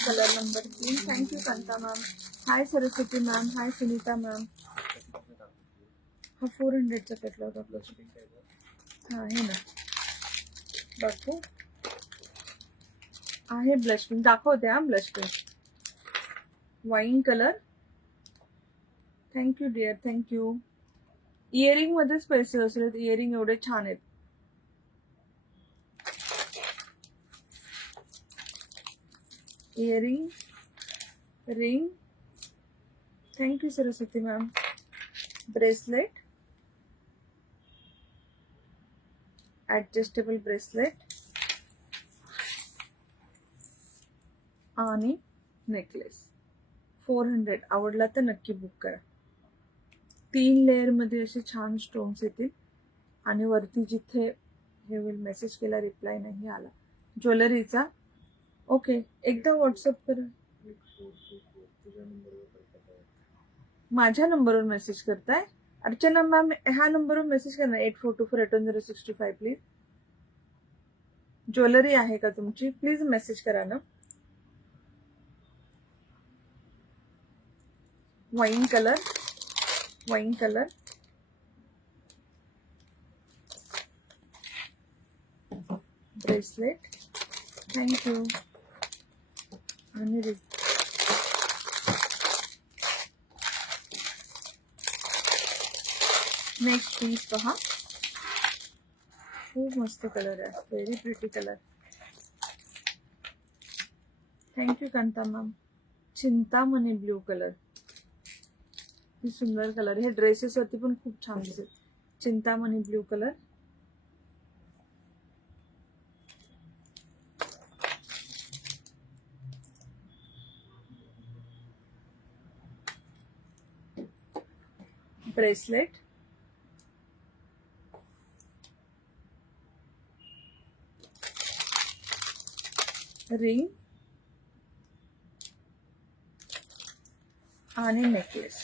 Colour number 3. Thank you Kanta ma'am. High Saraswati ma'am, high Sunita ma'am. हा 400चा catalogue आपला हा आहे ना. दाखवू आहे ब्लश पिंक. दाखवते हा blush pink. Wine colour. Thank you dear, thank you. Earring मध्येच पैसे असले. इयरिंग एवढे छान आहेत. Earring, ring. Thank you Saraswati ma'am. Bracelet, adjustable bracelet आणि नेकलेस. 400. आवडला तर नक्की बुक करा. 3 लेअर मध्ये असे छान स्टोन्स येतील आणि वरती जिथे हे होईल मेसेज केला रिप्लाय नाही आला ज्वेलरीचा. ओके, एकदा व्हॉट्सअप करा. माझ्या नंबरवर मेसेज करताय? अर्चना मॅम ह्या नंबरवर मेसेज करा 8424810625 प्लीज. ज्वेलरी आहे का तुमची? प्लीज मेसेज करा ना. Wine colour, wine colour, bracelet, thank you. आणि नेक्स्ट पीस पहा, खूप मस्त कलर आहे, very pretty colour. Thank you Kanta ma'am. Chintamani blue colour, ही सुंदर कलर. हे ड्रेसेस वरती पण खूप छान दिसेल. Chintamani blue colour. Bracelet, ring आणि नेकलेस.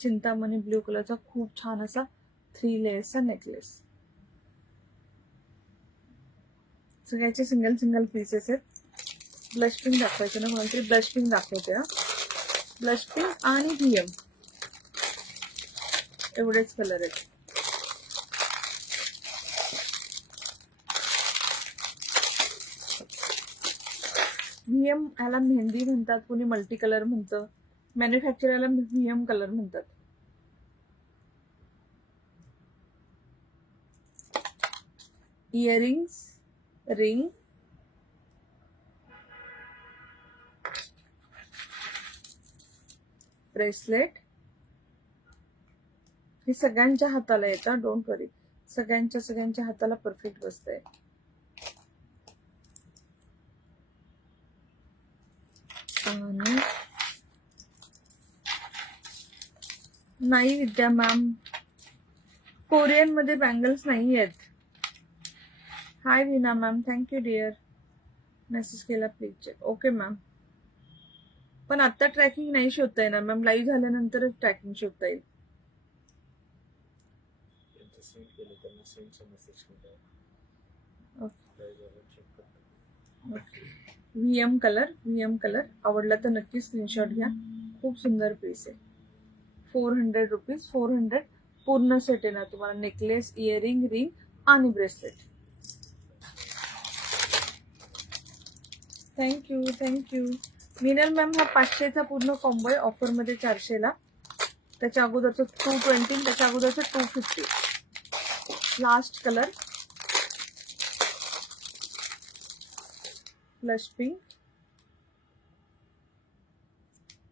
चिंतामणी ब्ल्यू कलरचा खूप छान असा 3 लेयर्सचा नेकलेस. सगळ्याचे सिंगल सिंगल पीसेस आहेत. ब्लश पिंक दाखवायचं ना कोणतरी? ब्लश पिंक दाखवते. ब्लश पिंक आणि व्हीएम एवढेच कलर आहेत. व्हीएम ह्याला मेहंदी म्हणतात, कोणी मल्टी कलर म्हणतं. मॅन्युफॅक्चररला व्हीएम कलर म्हणतात. Earrings, ring, bracelet. हे सगळ्यांच्या हाताला येतं, डोंट वरी. सगळ्यांच्या हाताला परफेक्ट बसतंय. आणि नाही विद्या मॅम, कोरियन मध्ये बँगल्स नाही आहेत. हाय विना मॅम, थँक्यू डिअर. मेसेज केला प्लीज चेक. Okay ma'am. पण आता ट्रॅकिंग नाही शोधता येणार मॅम, लाईव्ह झाल्यानंतरच ट्रॅकिंग शोधता येईल. व्हीएम कलर, व्हीएम कलर आवडला तर नक्की स्क्रीनशॉट घ्या. खूप सुंदर पीस आहे. 400 रुपीज, 400 पूर्ण सेट येणार तुम्हाला. नेकलेस, इयरिंग, रिंग आणि bracelet. Thank you, thank you. Minal ma'am हा 500चा पूर्ण कॉम्बो आहे ऑफरमध्ये 400ला. त्याच्या अगोदरचं 220, त्याच्या अगोदरचं 250. Last colour blush pink,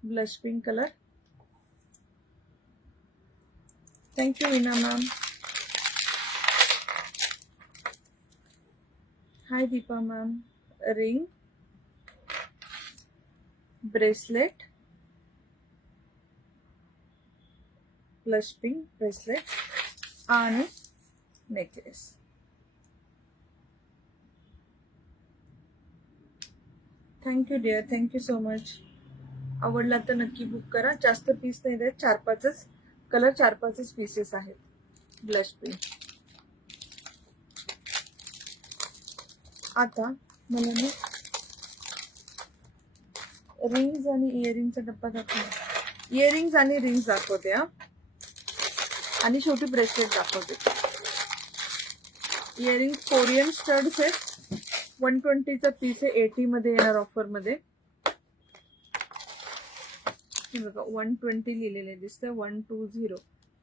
blush pink colour. Thank you Meena ma'am. Hi Deepa ma'am. Ring, bracelet, blush pink bracelet आणि necklace. Thank you dear, thank you so much. आवडला तर नक्की बुक करा. जास्त पीस नाही देत, 4-5च कलर, 4-5च पीसेस आहेत. Blush pink. आता मला ना रिंग्स आणि इयरिंगचा डब्बा दाखवते. इयरिंग्स आणि रिंग्स दाखवते आणि छोटी ब्रेसलेट दाखवते. इयरिंग्स कोरियन स्टड्स आहेत. 120चा पीस आहे, 80 मध्ये येणार ऑफर मध्ये. बघा 120 लिहिलेले दिसतंय. 120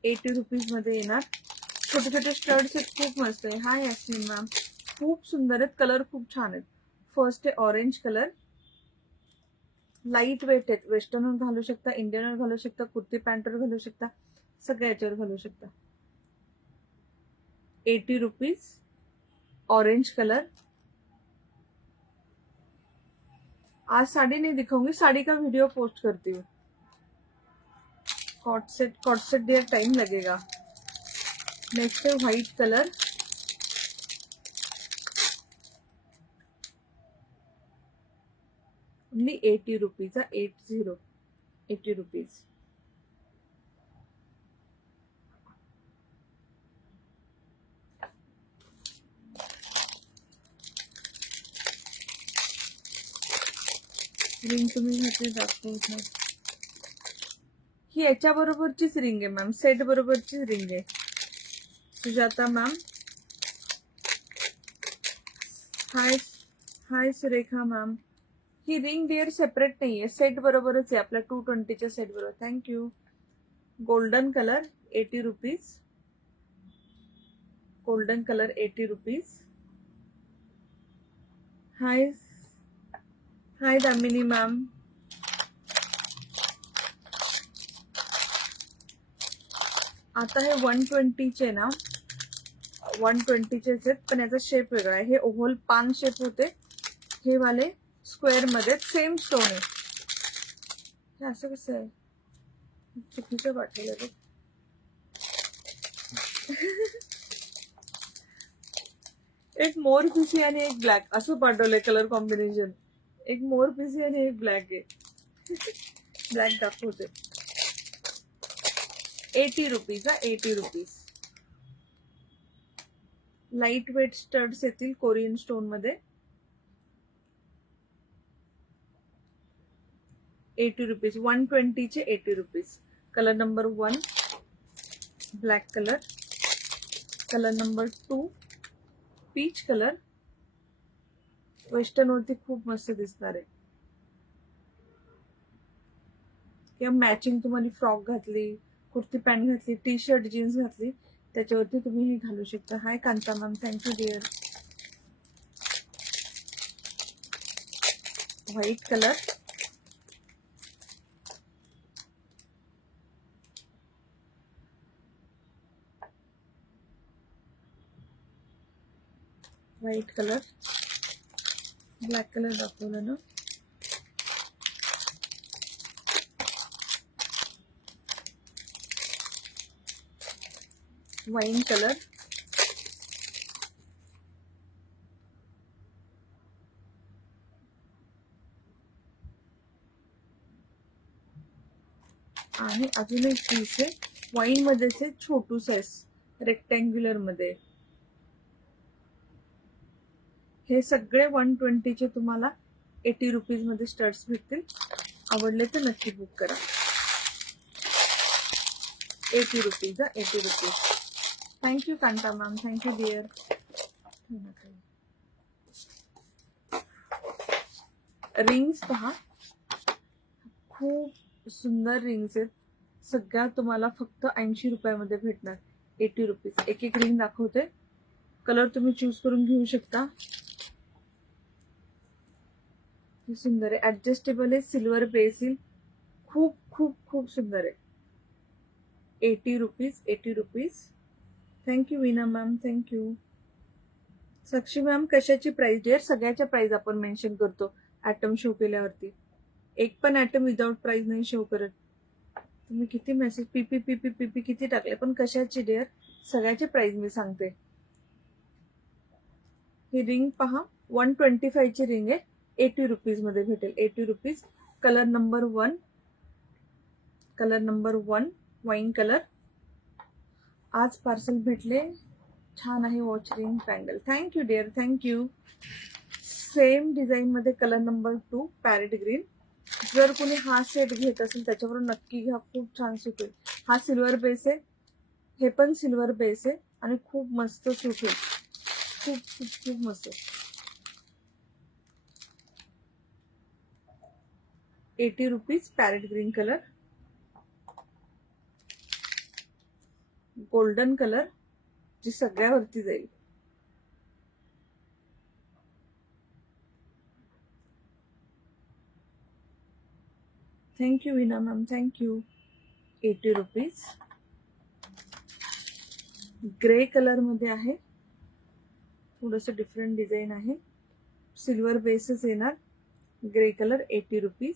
80 रुपीज मध्ये येणार. छोटे छोटे स्टड्स आहेत, खूप मस्त आहे. हाय यास्मिन मॅम. खूप सुंदर आहेत, कलर खूप छान आहेत. फर्स्ट आहे ऑरेंज कलर. लाईट वेट आहेत. वेस्टर्नवर घालू शकता, इंडियनवर घालू शकता, कुर्ती पॅन्टवर घालू शकता, सगळ्या याच्यावर घालू शकता. 80 रुपीज. Orange colour. आज साड़ी नहीं दिखाऊंगी, साड़ी का वीडियो पोस्ट करती हूँ। कॉट सेट डियर टाइम लगेगा। नेक्स्ट है white colour, only 80 rupees, 80 rupees. Ring तुम्ही घातली दाखवत नाही, ही याच्या बरोबरचीच रिंग आहे मॅम, सेट बरोबरचीच रिंग आहे। Sujata ma'am, hi Surekha ma'am. ही रिंग डिअर सेपरेट नाहीये, सेट बरोबरच आहे आपल्या 220च्या सेट बरोबर। Thank you. Golden colour 80 rupees, golden colour 80 rupees. Hi Damini ma'am. आता हे 120चे ना, 120चेच आहेत, पण याचा शेप वेगळा आहे। हे ओव्हल पान शेप होते, हे वाले स्क्वेअर मध्ये सेम स्टोन आहे। हे असं कसं आहे, चुकीचं पाठवलं बघ। एक मोर पिसी आणि एक ब्लॅक असं पाठवलंय कलर कॉम्बिनेशन। एक मोर पिसी आणि एक ब्लॅक आहे। ब्लॅक दाखवते। 80 rupees, 80 rupees. Light weight studs येतील कोरियन स्टोन मध्ये। 80 रुपीज, 120चे 80 rupees. Colour number 1 black colour, colour number 2 peach colour. Western वरती खूप मस्त दिसणार आहे, किंवा मॅचिंग तुम्हाला फ्रॉक घातली, कुर्ती पॅन्ट घातली, टी शर्ट जीन्स घातली, त्याच्यावरती तुम्ही हे घालू शकता। Hi Kanta ma'am, thank you dear. White colour, white colour, black colour दाखवलं ना। वाईन कलर, आणि अजून एक पीस आहे वाईन मध्येच आहे, छोटू साईज रेक्टँग्युलर मध्ये। हे सगळे 120चे तुम्हाला 80 रुपीज मध्ये स्टड्स भेटतील। आवडले तर नक्की बुक करा। 80 rupees, 80 rupees. Thank you Kanta ma'am, thank you dear. Rings पहा, खूप सुंदर रिंग्स आहेत। सगळ्या तुम्हाला फक्त 80 रुपयामध्ये भेटणार। 80 रुपीज। एक एक रिंग दाखवते, कलर तुम्ही चूज करून घेऊ शकता। सुंदर आहे, ऍडजस्टेबल आहे, सिल्वर बेस येईल, खूप खूप खूप सुंदर आहे। 80 rupees, 80 rupees. Thank you Veena ma'am, thank you. Sakshi ma'am, कशाची प्राइस डिअर? सगळ्याच्या प्राइस आपण मेन्शन करतो ऍटम शो केल्यावरती। एक पण ऍटम विदाउट प्राइस नाही शो करत। तुम्ही किती मेसेज पीपी पीपी पीपी किती टाकले, पण कशाची डिअर? सगळ्याची प्राइस मी सांगते। ही रिंग पहा, 125ची रिंग आहे, 80 रुपीज मध्ये भेटेल। 80 rupees. Colour number 1, colour number 1 wine colour. आज पार्सल भेटले, छान आहे watch ring pendant. Thank you dear, thank you. Same design मध्ये कलर नंबर 2 पॅरेट ग्रीन। जर कोणी हा सेट घेत असेल त्याच्यावरून नक्की घ्या, खूप छान सूट होईल। हा सिल्वर बेस आहे, हे पण सिल्वर बेस आहे आणि खूप मस्त सूट होईल, खूप खूप खूप मस्त। 80 rupees, parrot green colour, golden colour, जी सगळ्यावरती जाईल। Thank you Veena ma'am, thank you. 80 rupees. Grey colour मध्ये आहे, थोडंसं डिफरंट डिझाईन आहे, सिल्वर बेसच येणार, ग्रे कलर 80 रुपीज.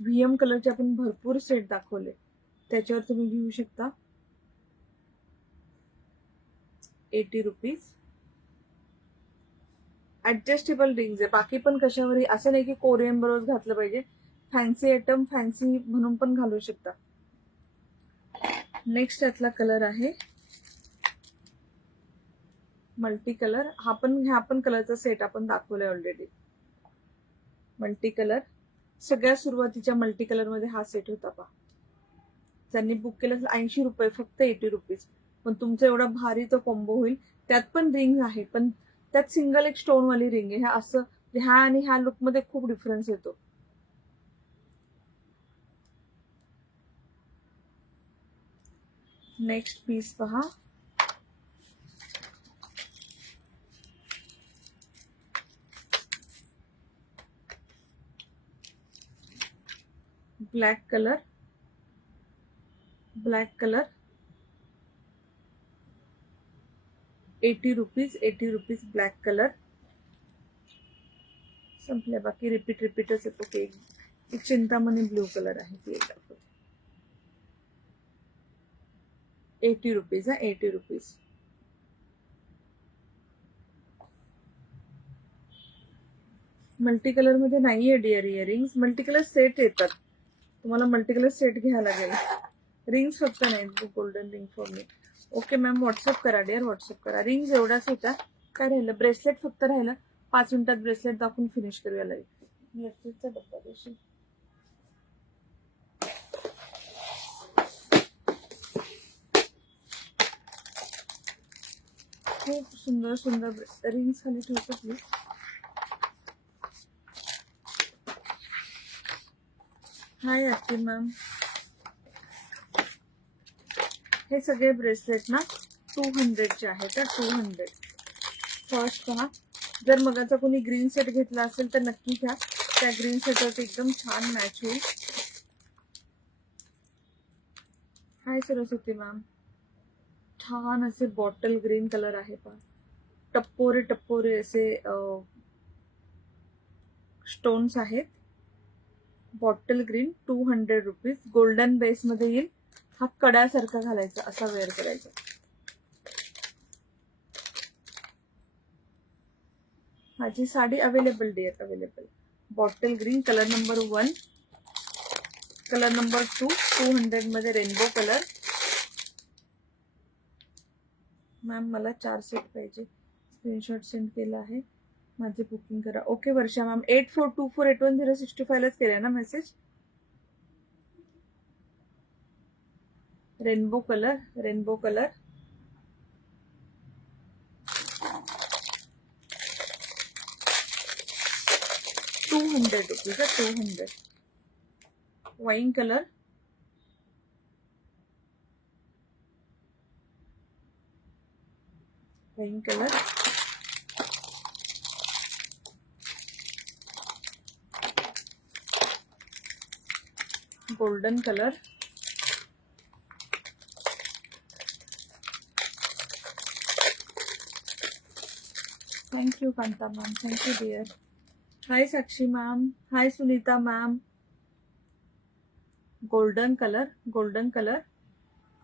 व्हीएम कलरचे आपण भरपूर सेट दाखवले, त्याच्यावर तुम्ही घेऊ शकता 80 रुपीज. ऍडजस्टेबल रिंग्स आहे, बाकी पण कशावरही, असं नाही की कोरियन बरोबर घातलं पाहिजे. फॅन्सी आयटम फॅन्सी म्हणून पण घालू शकता. नेक्स्ट यातला कलर आहे मल्टी कलर. ह्या पण कलरचा सेट आपण दाखवलाय ऑलरेडी. मल्टी कलर, सगळ्यात सुरुवातीच्या मल्टी कलर मध्ये हा सेट होता पहा. ज्यांनी बुक केलं असेल 80 रुपये, फक्त 80 रुपीज. पण तुमचा एवढा भारी तो कॉम्बो होईल. त्यात पण रिंग आहे, पण त्यात सिंगल एक स्टोन वाली रिंग आहे. ह्या असं ह्या आणि ह्या लुक मध्ये खूप डिफरन्स येतो. नेक्स्ट पीस पहा, black colour, black colour 80 rupees, 80 rupees black colour. संपल्या, बाकी रिपीटच येतो. एक चिंतामणी ब्लू कलर आहे, ती एक दाखवते. 80 रुपीज हा, 80 रुपीज. मल्टी कलर मध्ये नाहीये dear earrings, multi colour set येतात. तुम्हाला मल्टी कलर सेट घ्यायला लागेल. रिंग्स फक्त नाही, golden ring for me. Okay ma'am, WhatsApp करा डिअर, व्हॉट्सअप करा. रिंग्स एवढाच होता. काय राहिलं, ब्रेसलेट फक्त राहिलं. 5 मिनिटात ब्रेसलेट दाखवून फिनिश करूया लाईव्ह. ब्रेसलेटचा डब्बा देशील. खूप सुंदर सुंदर रिंग्स खाली ठेवतो प्लीज. High Aarti ma'am. हे सगळे ब्रेसलेट ना 200चे आहेत. 200. फर्स्ट पहा, जर मगाचा कोणी ग्रीन सेट घेतला असेल तर नक्की घ्या. त्या ग्रीन सेटवरती एकदम छान मॅच होईल. हाय सरस्वती मॅम. छान असे बॉटल ग्रीन कलर आहे पहा. टप्पोरे टप्पोरे असे स्टोन्स आहेत. Bottle green 200 rupees. Golden base मध्ये येईल. हा कड्यासारखा घालायचा, असा वेअर करायचा. माझी sari available dear, available. Bottle green colour number 1, colour number 2 200 मध्ये रेनबो कलर. मॅम मला 4 सेट पाहिजे, स्क्रीनशॉट सेंड केला आहे, माझे बुकिंग करा. ओके वर्षा मॅम, 8424811065 लाच केलाय ना मेसेज. Rainbow colour, rainbow colour 200 rupees. 200. Wine colour, wine colour golden colour, thank you Kanta ma'am, thank you dear. Hi Sakshi ma'am, hi Sunita ma'am. Golden colour, golden colour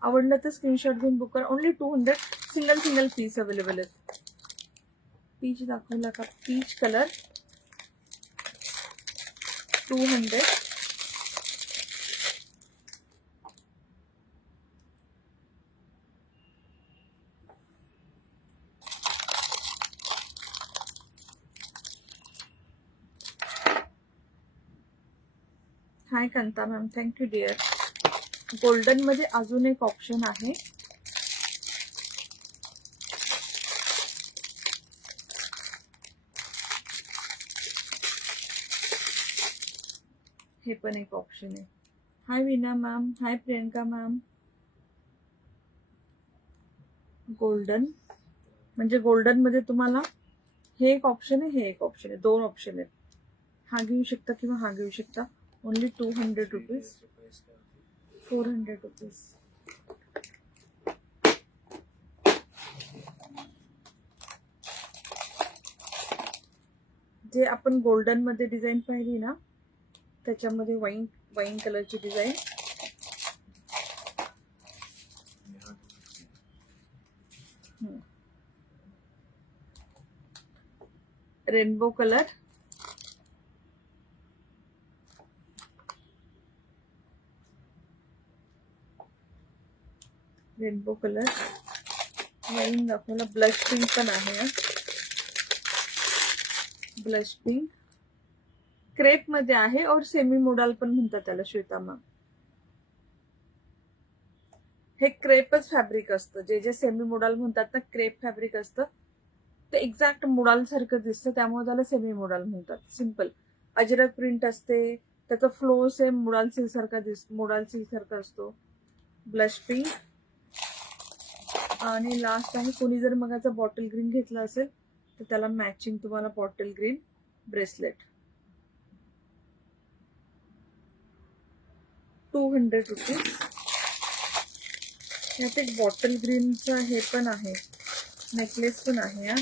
आवडलं तर स्क्रीनशॉट घेऊन बुक करा. Only 200. Single single piece available आहेत. Peach दाखवला का, peach colour 200. Hi Kanta ma'am, thank you dear. Golden मध्ये अजून एक ऑप्शन आहे. हे पण एक ऑप्शन आहे. हाय वीना मॅम, हाय प्रियंका मॅम. गोल्डन म्हणजे गोल्डन मध्ये तुम्हाला हे एक ऑप्शन आहे, हे एक ऑप्शन आहे, 2 ऑप्शन आहेत. हा घेऊ शकता किंवा हा घेऊ शकता. Only 200 rupees, 400 rupees. जे आपण गोल्डन मध्ये डिझाईन पाहिली ना त्याच्यामध्ये वाईन वाईन कलरची design. Rainbow colour, rainbow colour wine दाखवला. ब्लश पिंक पण आहे. ब्लश पिंक क्रेप मध्ये आहे और सेमी मोडाल पण म्हणतात त्याला श्वेता मॅम. हे क्रेपच फॅब्रिक असतं. जे जे सेमी मोडाल म्हणतात ना क्रेप फॅब्रिक असतं ते एक्झॅक्ट मोडाल सारखं दिसतं त्यामुळे त्याला सेमी मोडाल म्हणतात. सिंपल अजरक प्रिंट असते. त्याचा फ्लो सेम मोडाल सिल्क सारखा मोडाल सिल्क सारखा असतो. ब्लश पिंक आणि लास्ट आहे. कोणी जर मगाचा बॉटल ग्रीन घेतला असेल तर त्याला मॅचिंग तुम्हाला बॉटल ग्रीन ब्रेसलेट. 200 रुपीज. यात एक बॉटल ग्रीनचा हे पण आहे, नेकलेस पण आहे.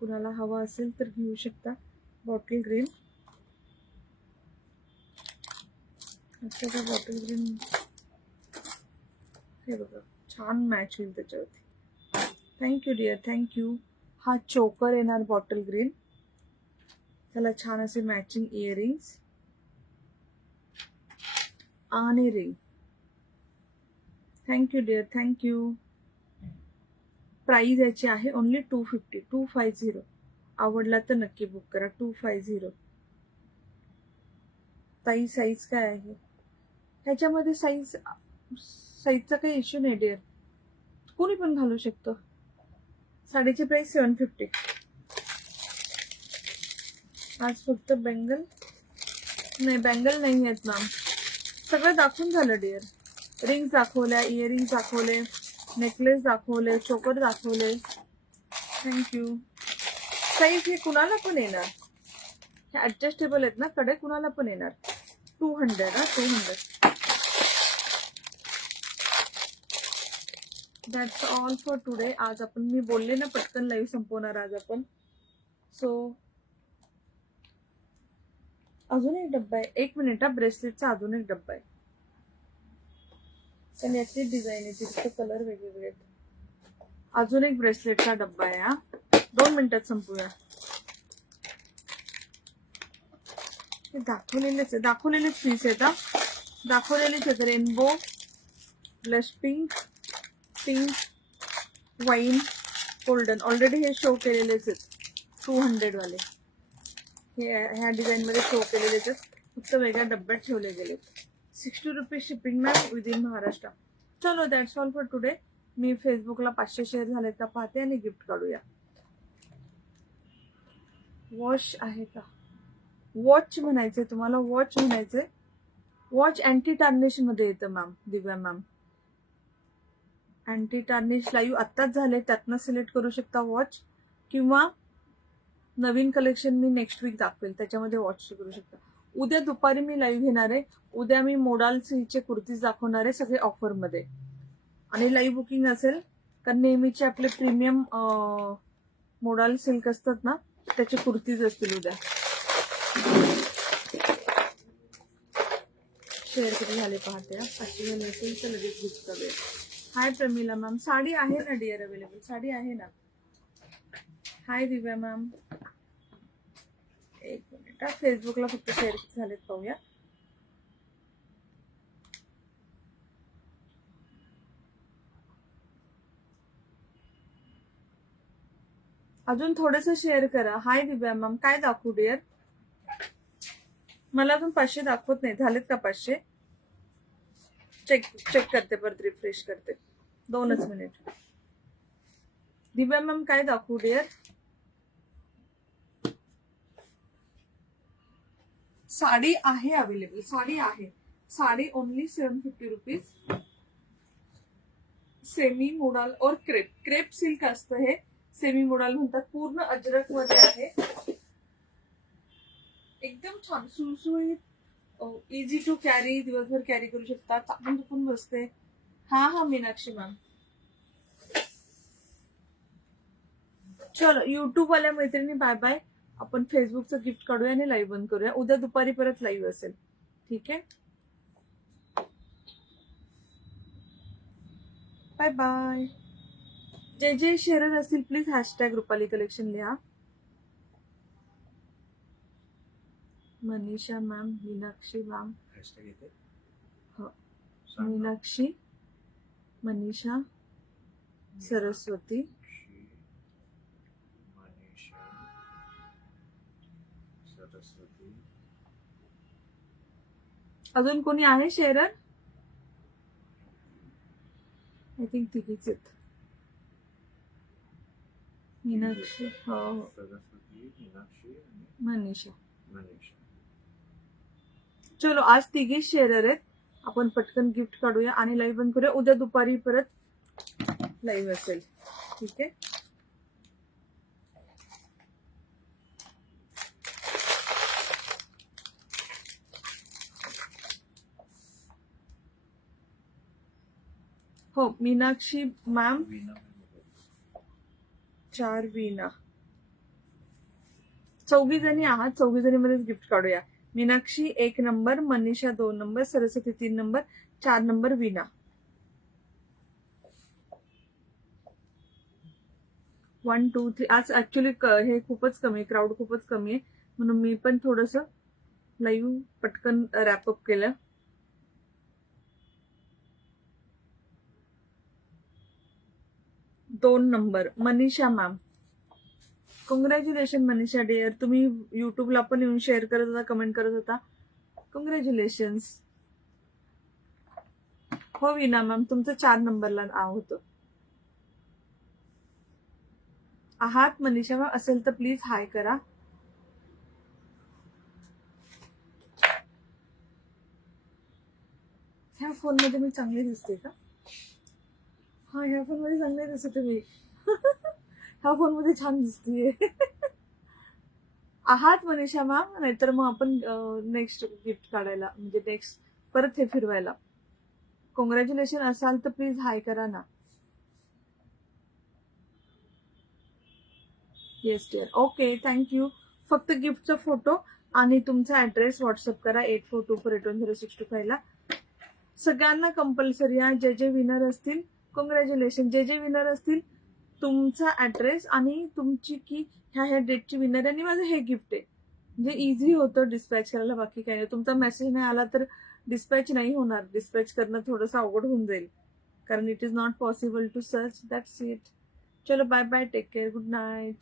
कुणाला हवा असेल तर घेऊ शकता. बॉटल ग्रीन बॉटल ग्रीन हे बघा छान मॅच होईल त्याच्यावरती. Thank you dear, thank you. हा चोकर येणार बॉटल ग्रीन. त्याला छान असे मॅचिंग इयरिंग्स आणि ring. Thank you dear, thank you. Price याची आहे ओनली 250. आवडला तर नक्की बुक करा. 250. ताई साईज काय आहे ह्याच्यामध्ये? साईजचा काही इश्यू नाही डिअर, कोणी पण घालू शकतो. साडीची प्राइस 750. आज फक्त बँगल नाही, बँगल नाही आहेत मॅम. सगळं दाखवून झालं डिअर. रिंग्स दाखवल्या, इयरिंग्स दाखवले, नेकलेस दाखवले, चोकर दाखवले. थँक्यू. साईज हे कुणाला पण येणार. हे ऍडजस्टेबल आहेत ना कडे, कुणाला पण येणार. 200 ना 200. That's all for today. आज आपण मी बोलले ना पटकन लाईव्ह संपवणार आज आपण. सो अजून एक डब्बा आहे. 1 मिनिट. ब्रेसलेटचा अजून एक डब्बा आहे. पण याची डिझाईन आहे, तिथे कलर वेगवेगळे आहेत. अजून एक ब्रेसलेटचा डब्बा आहे. 2 मिनिटात संपूया. हे दाखवलेलेच आहे, दाखवलेलेच पीस आहेत. दाखवलेलेच आहेत. Rainbow, blush pink, pink, wine, golden. Already हे शो केलेलेच आहेत 200 वाले. हे ह्या डिझाईन मध्ये शो केलेलेच आहेत, फक्त वेगळ्या डब्यात ठेवले गेले. 60 rupees shipping ma'am within Maharashtra. चलो दॅट्स ऑल फॉर टुडे. मी फेसबुकला 500 शेअर झालेत का पाहते आणि गिफ्ट काढूया. वॉच आहे का? वॉच म्हणायचंय तुम्हाला? वॉच म्हणायचंय. वॉच अँटी टार्निश मध्ये येतं मॅम. दिव्या मॅम अँटी टार्निश लाईव्ह आत्ताच झाले, त्यातनं सिलेक्ट करू शकता वॉच, किंवा नवीन कलेक्शन मी नेक्स्ट वीक दाखवेल त्याच्यामध्ये वॉच करू शकता. उद्या दुपारी मी लाईव्ह घेणार आहे. उद्या मी मोडाल सिल्कचे कुर्तीज दाखवणार आहे सगळे ऑफर मध्ये. आणि लाईव्ह बुकिंग असेल कारण नेहमीचे आपले प्रीमियम मोडाल सिल्क असतात ना त्याचे कुर्तीज असतील उद्या. शेअर किती झाले पाहते. 500 झाले असेल तर लगेच गिफ्ट करूया. हाय प्रमिला मॅम. साडी आहे ना डिअर अवेलेबल? साडी आहे ना? हाय दिव्या मॅम. 1 मिनिट. फेसबुकला फक्त शेअर किती झालेत पाहूया. अजून थोडस शेअर करा. हाय दिव्या मॅम. काय दाखवू डिअर? मला अजून 500 दाखवत नाही. झालेत का 500? चेक करते, परत रिफ्रेश करते. 2च मिनिट. दिव्या मॅम काय दाखवू डिअर? साडी आहे अवेलेबल. साडी आहे. Sari only 750 rupees. Semi modal और क्रेप. क्रेप सिल्क असतं हे. सेमी मोडाल म्हणतात. पूर्ण अजरक मध्ये आहे. एकदम छान सुळसुळीत, इझी टू कॅरी. दिवसभर कॅरी करू शकता. चापून चुपून बसते. हा मीनाक्षी मॅम. चलो युट्यूब वाल्या मैत्रिणी बाय बाय. आपण फेसबुकचं गिफ्ट काढूया आणि लाईव्ह बंद करूया. उद्या दुपारी परत लाईव्ह असेल. ठीक आहे, बाय बाय. जे जे शेअर असतील प्लीज हॅशटॅग रुपाली कलेक्शन लिहा. Manisha ma'am, Meenakshi ma'am, hashtag येते. हो, मीनाक्षी, मनीषा, सरस्वती, मनीषा, सरस्वती. अजून कोणी आहे शेअरर? आय थिंक तिघीच आहेत. मीनाक्षी, हो हो, सरस्वती, मीनाक्षी आणि मनीषा. मनीषा. चलो आज तिघी शेअरर आहेत. आपण पटकन गिफ्ट काढूया आणि लाईव्ह बंद करूया. उद्या दुपारी परत लाईव्ह असेल. ठीक आहे, हो. मीनाक्षी मॅम, वीणा. 4 वीणा. 4 जणी आहात. 4 जणीमध्येच गिफ्ट काढूया. Meenakshi 1 number, Manisha 2 number, Saraswati 3 number, 4 number Veena. 1 2 3. आज ऍक्च्युली हे खूपच कमी, क्राऊड खूपच कमी आहे, म्हणून मी पण थोडस लाईव्ह पटकन रॅपअप केलं. दोन number Manisha ma'am. Congratulation Manisha dear. तुम्ही युट्यूबला पण येऊन शेअर करत होता, कमेंट करत होता. कॉंग्रॅच्युलेशन्स. हो वीणा मॅम, तुमचं 4 नंबरला नाव होतं. आहात मनीषा मॅम? असेल तर प्लीज हाय करा. ह्या फोन मध्ये मी चांगली दिसते का? हा, ह्या फोन मध्ये चांगली दिसते तुम्ही. ह्या फोन मध्ये छान दिसतीये. आहात मनीषा मॅम? नाहीतर मग आपण नेक्स्ट गिफ्ट काढायला, म्हणजे नेक्स्ट परत हे फिरवायला. कॉंग्रॅच्युलेशन असाल तर प्लीज हाय करा ना. Yes dear. Okay, thank you. फक्त गिफ्टचा फोटो आणि तुमचा ऍड्रेस व्हॉट्सअप करा 8424810625 ला. सगळ्यांना कंपल्सरी आहे. जे जे विनर असतील कॉंग्रॅच्युलेशन. जे जे विनर असतील तुमचा ऍड्रेस आणि तुमची की ह्या डेटची विनर आणि माझं हे गिफ्ट आहे. म्हणजे इझी होतं डिस्पॅच करायला, बाकी काही नाही. तुमचा मेसेज नाही आला तर डिस्पॅच नाही होणार. डिस्पॅच करणं थोडंसं अवघड होऊन जाईल, कारण it is not possible to search. That's it. चलो bye bye, take care, good night.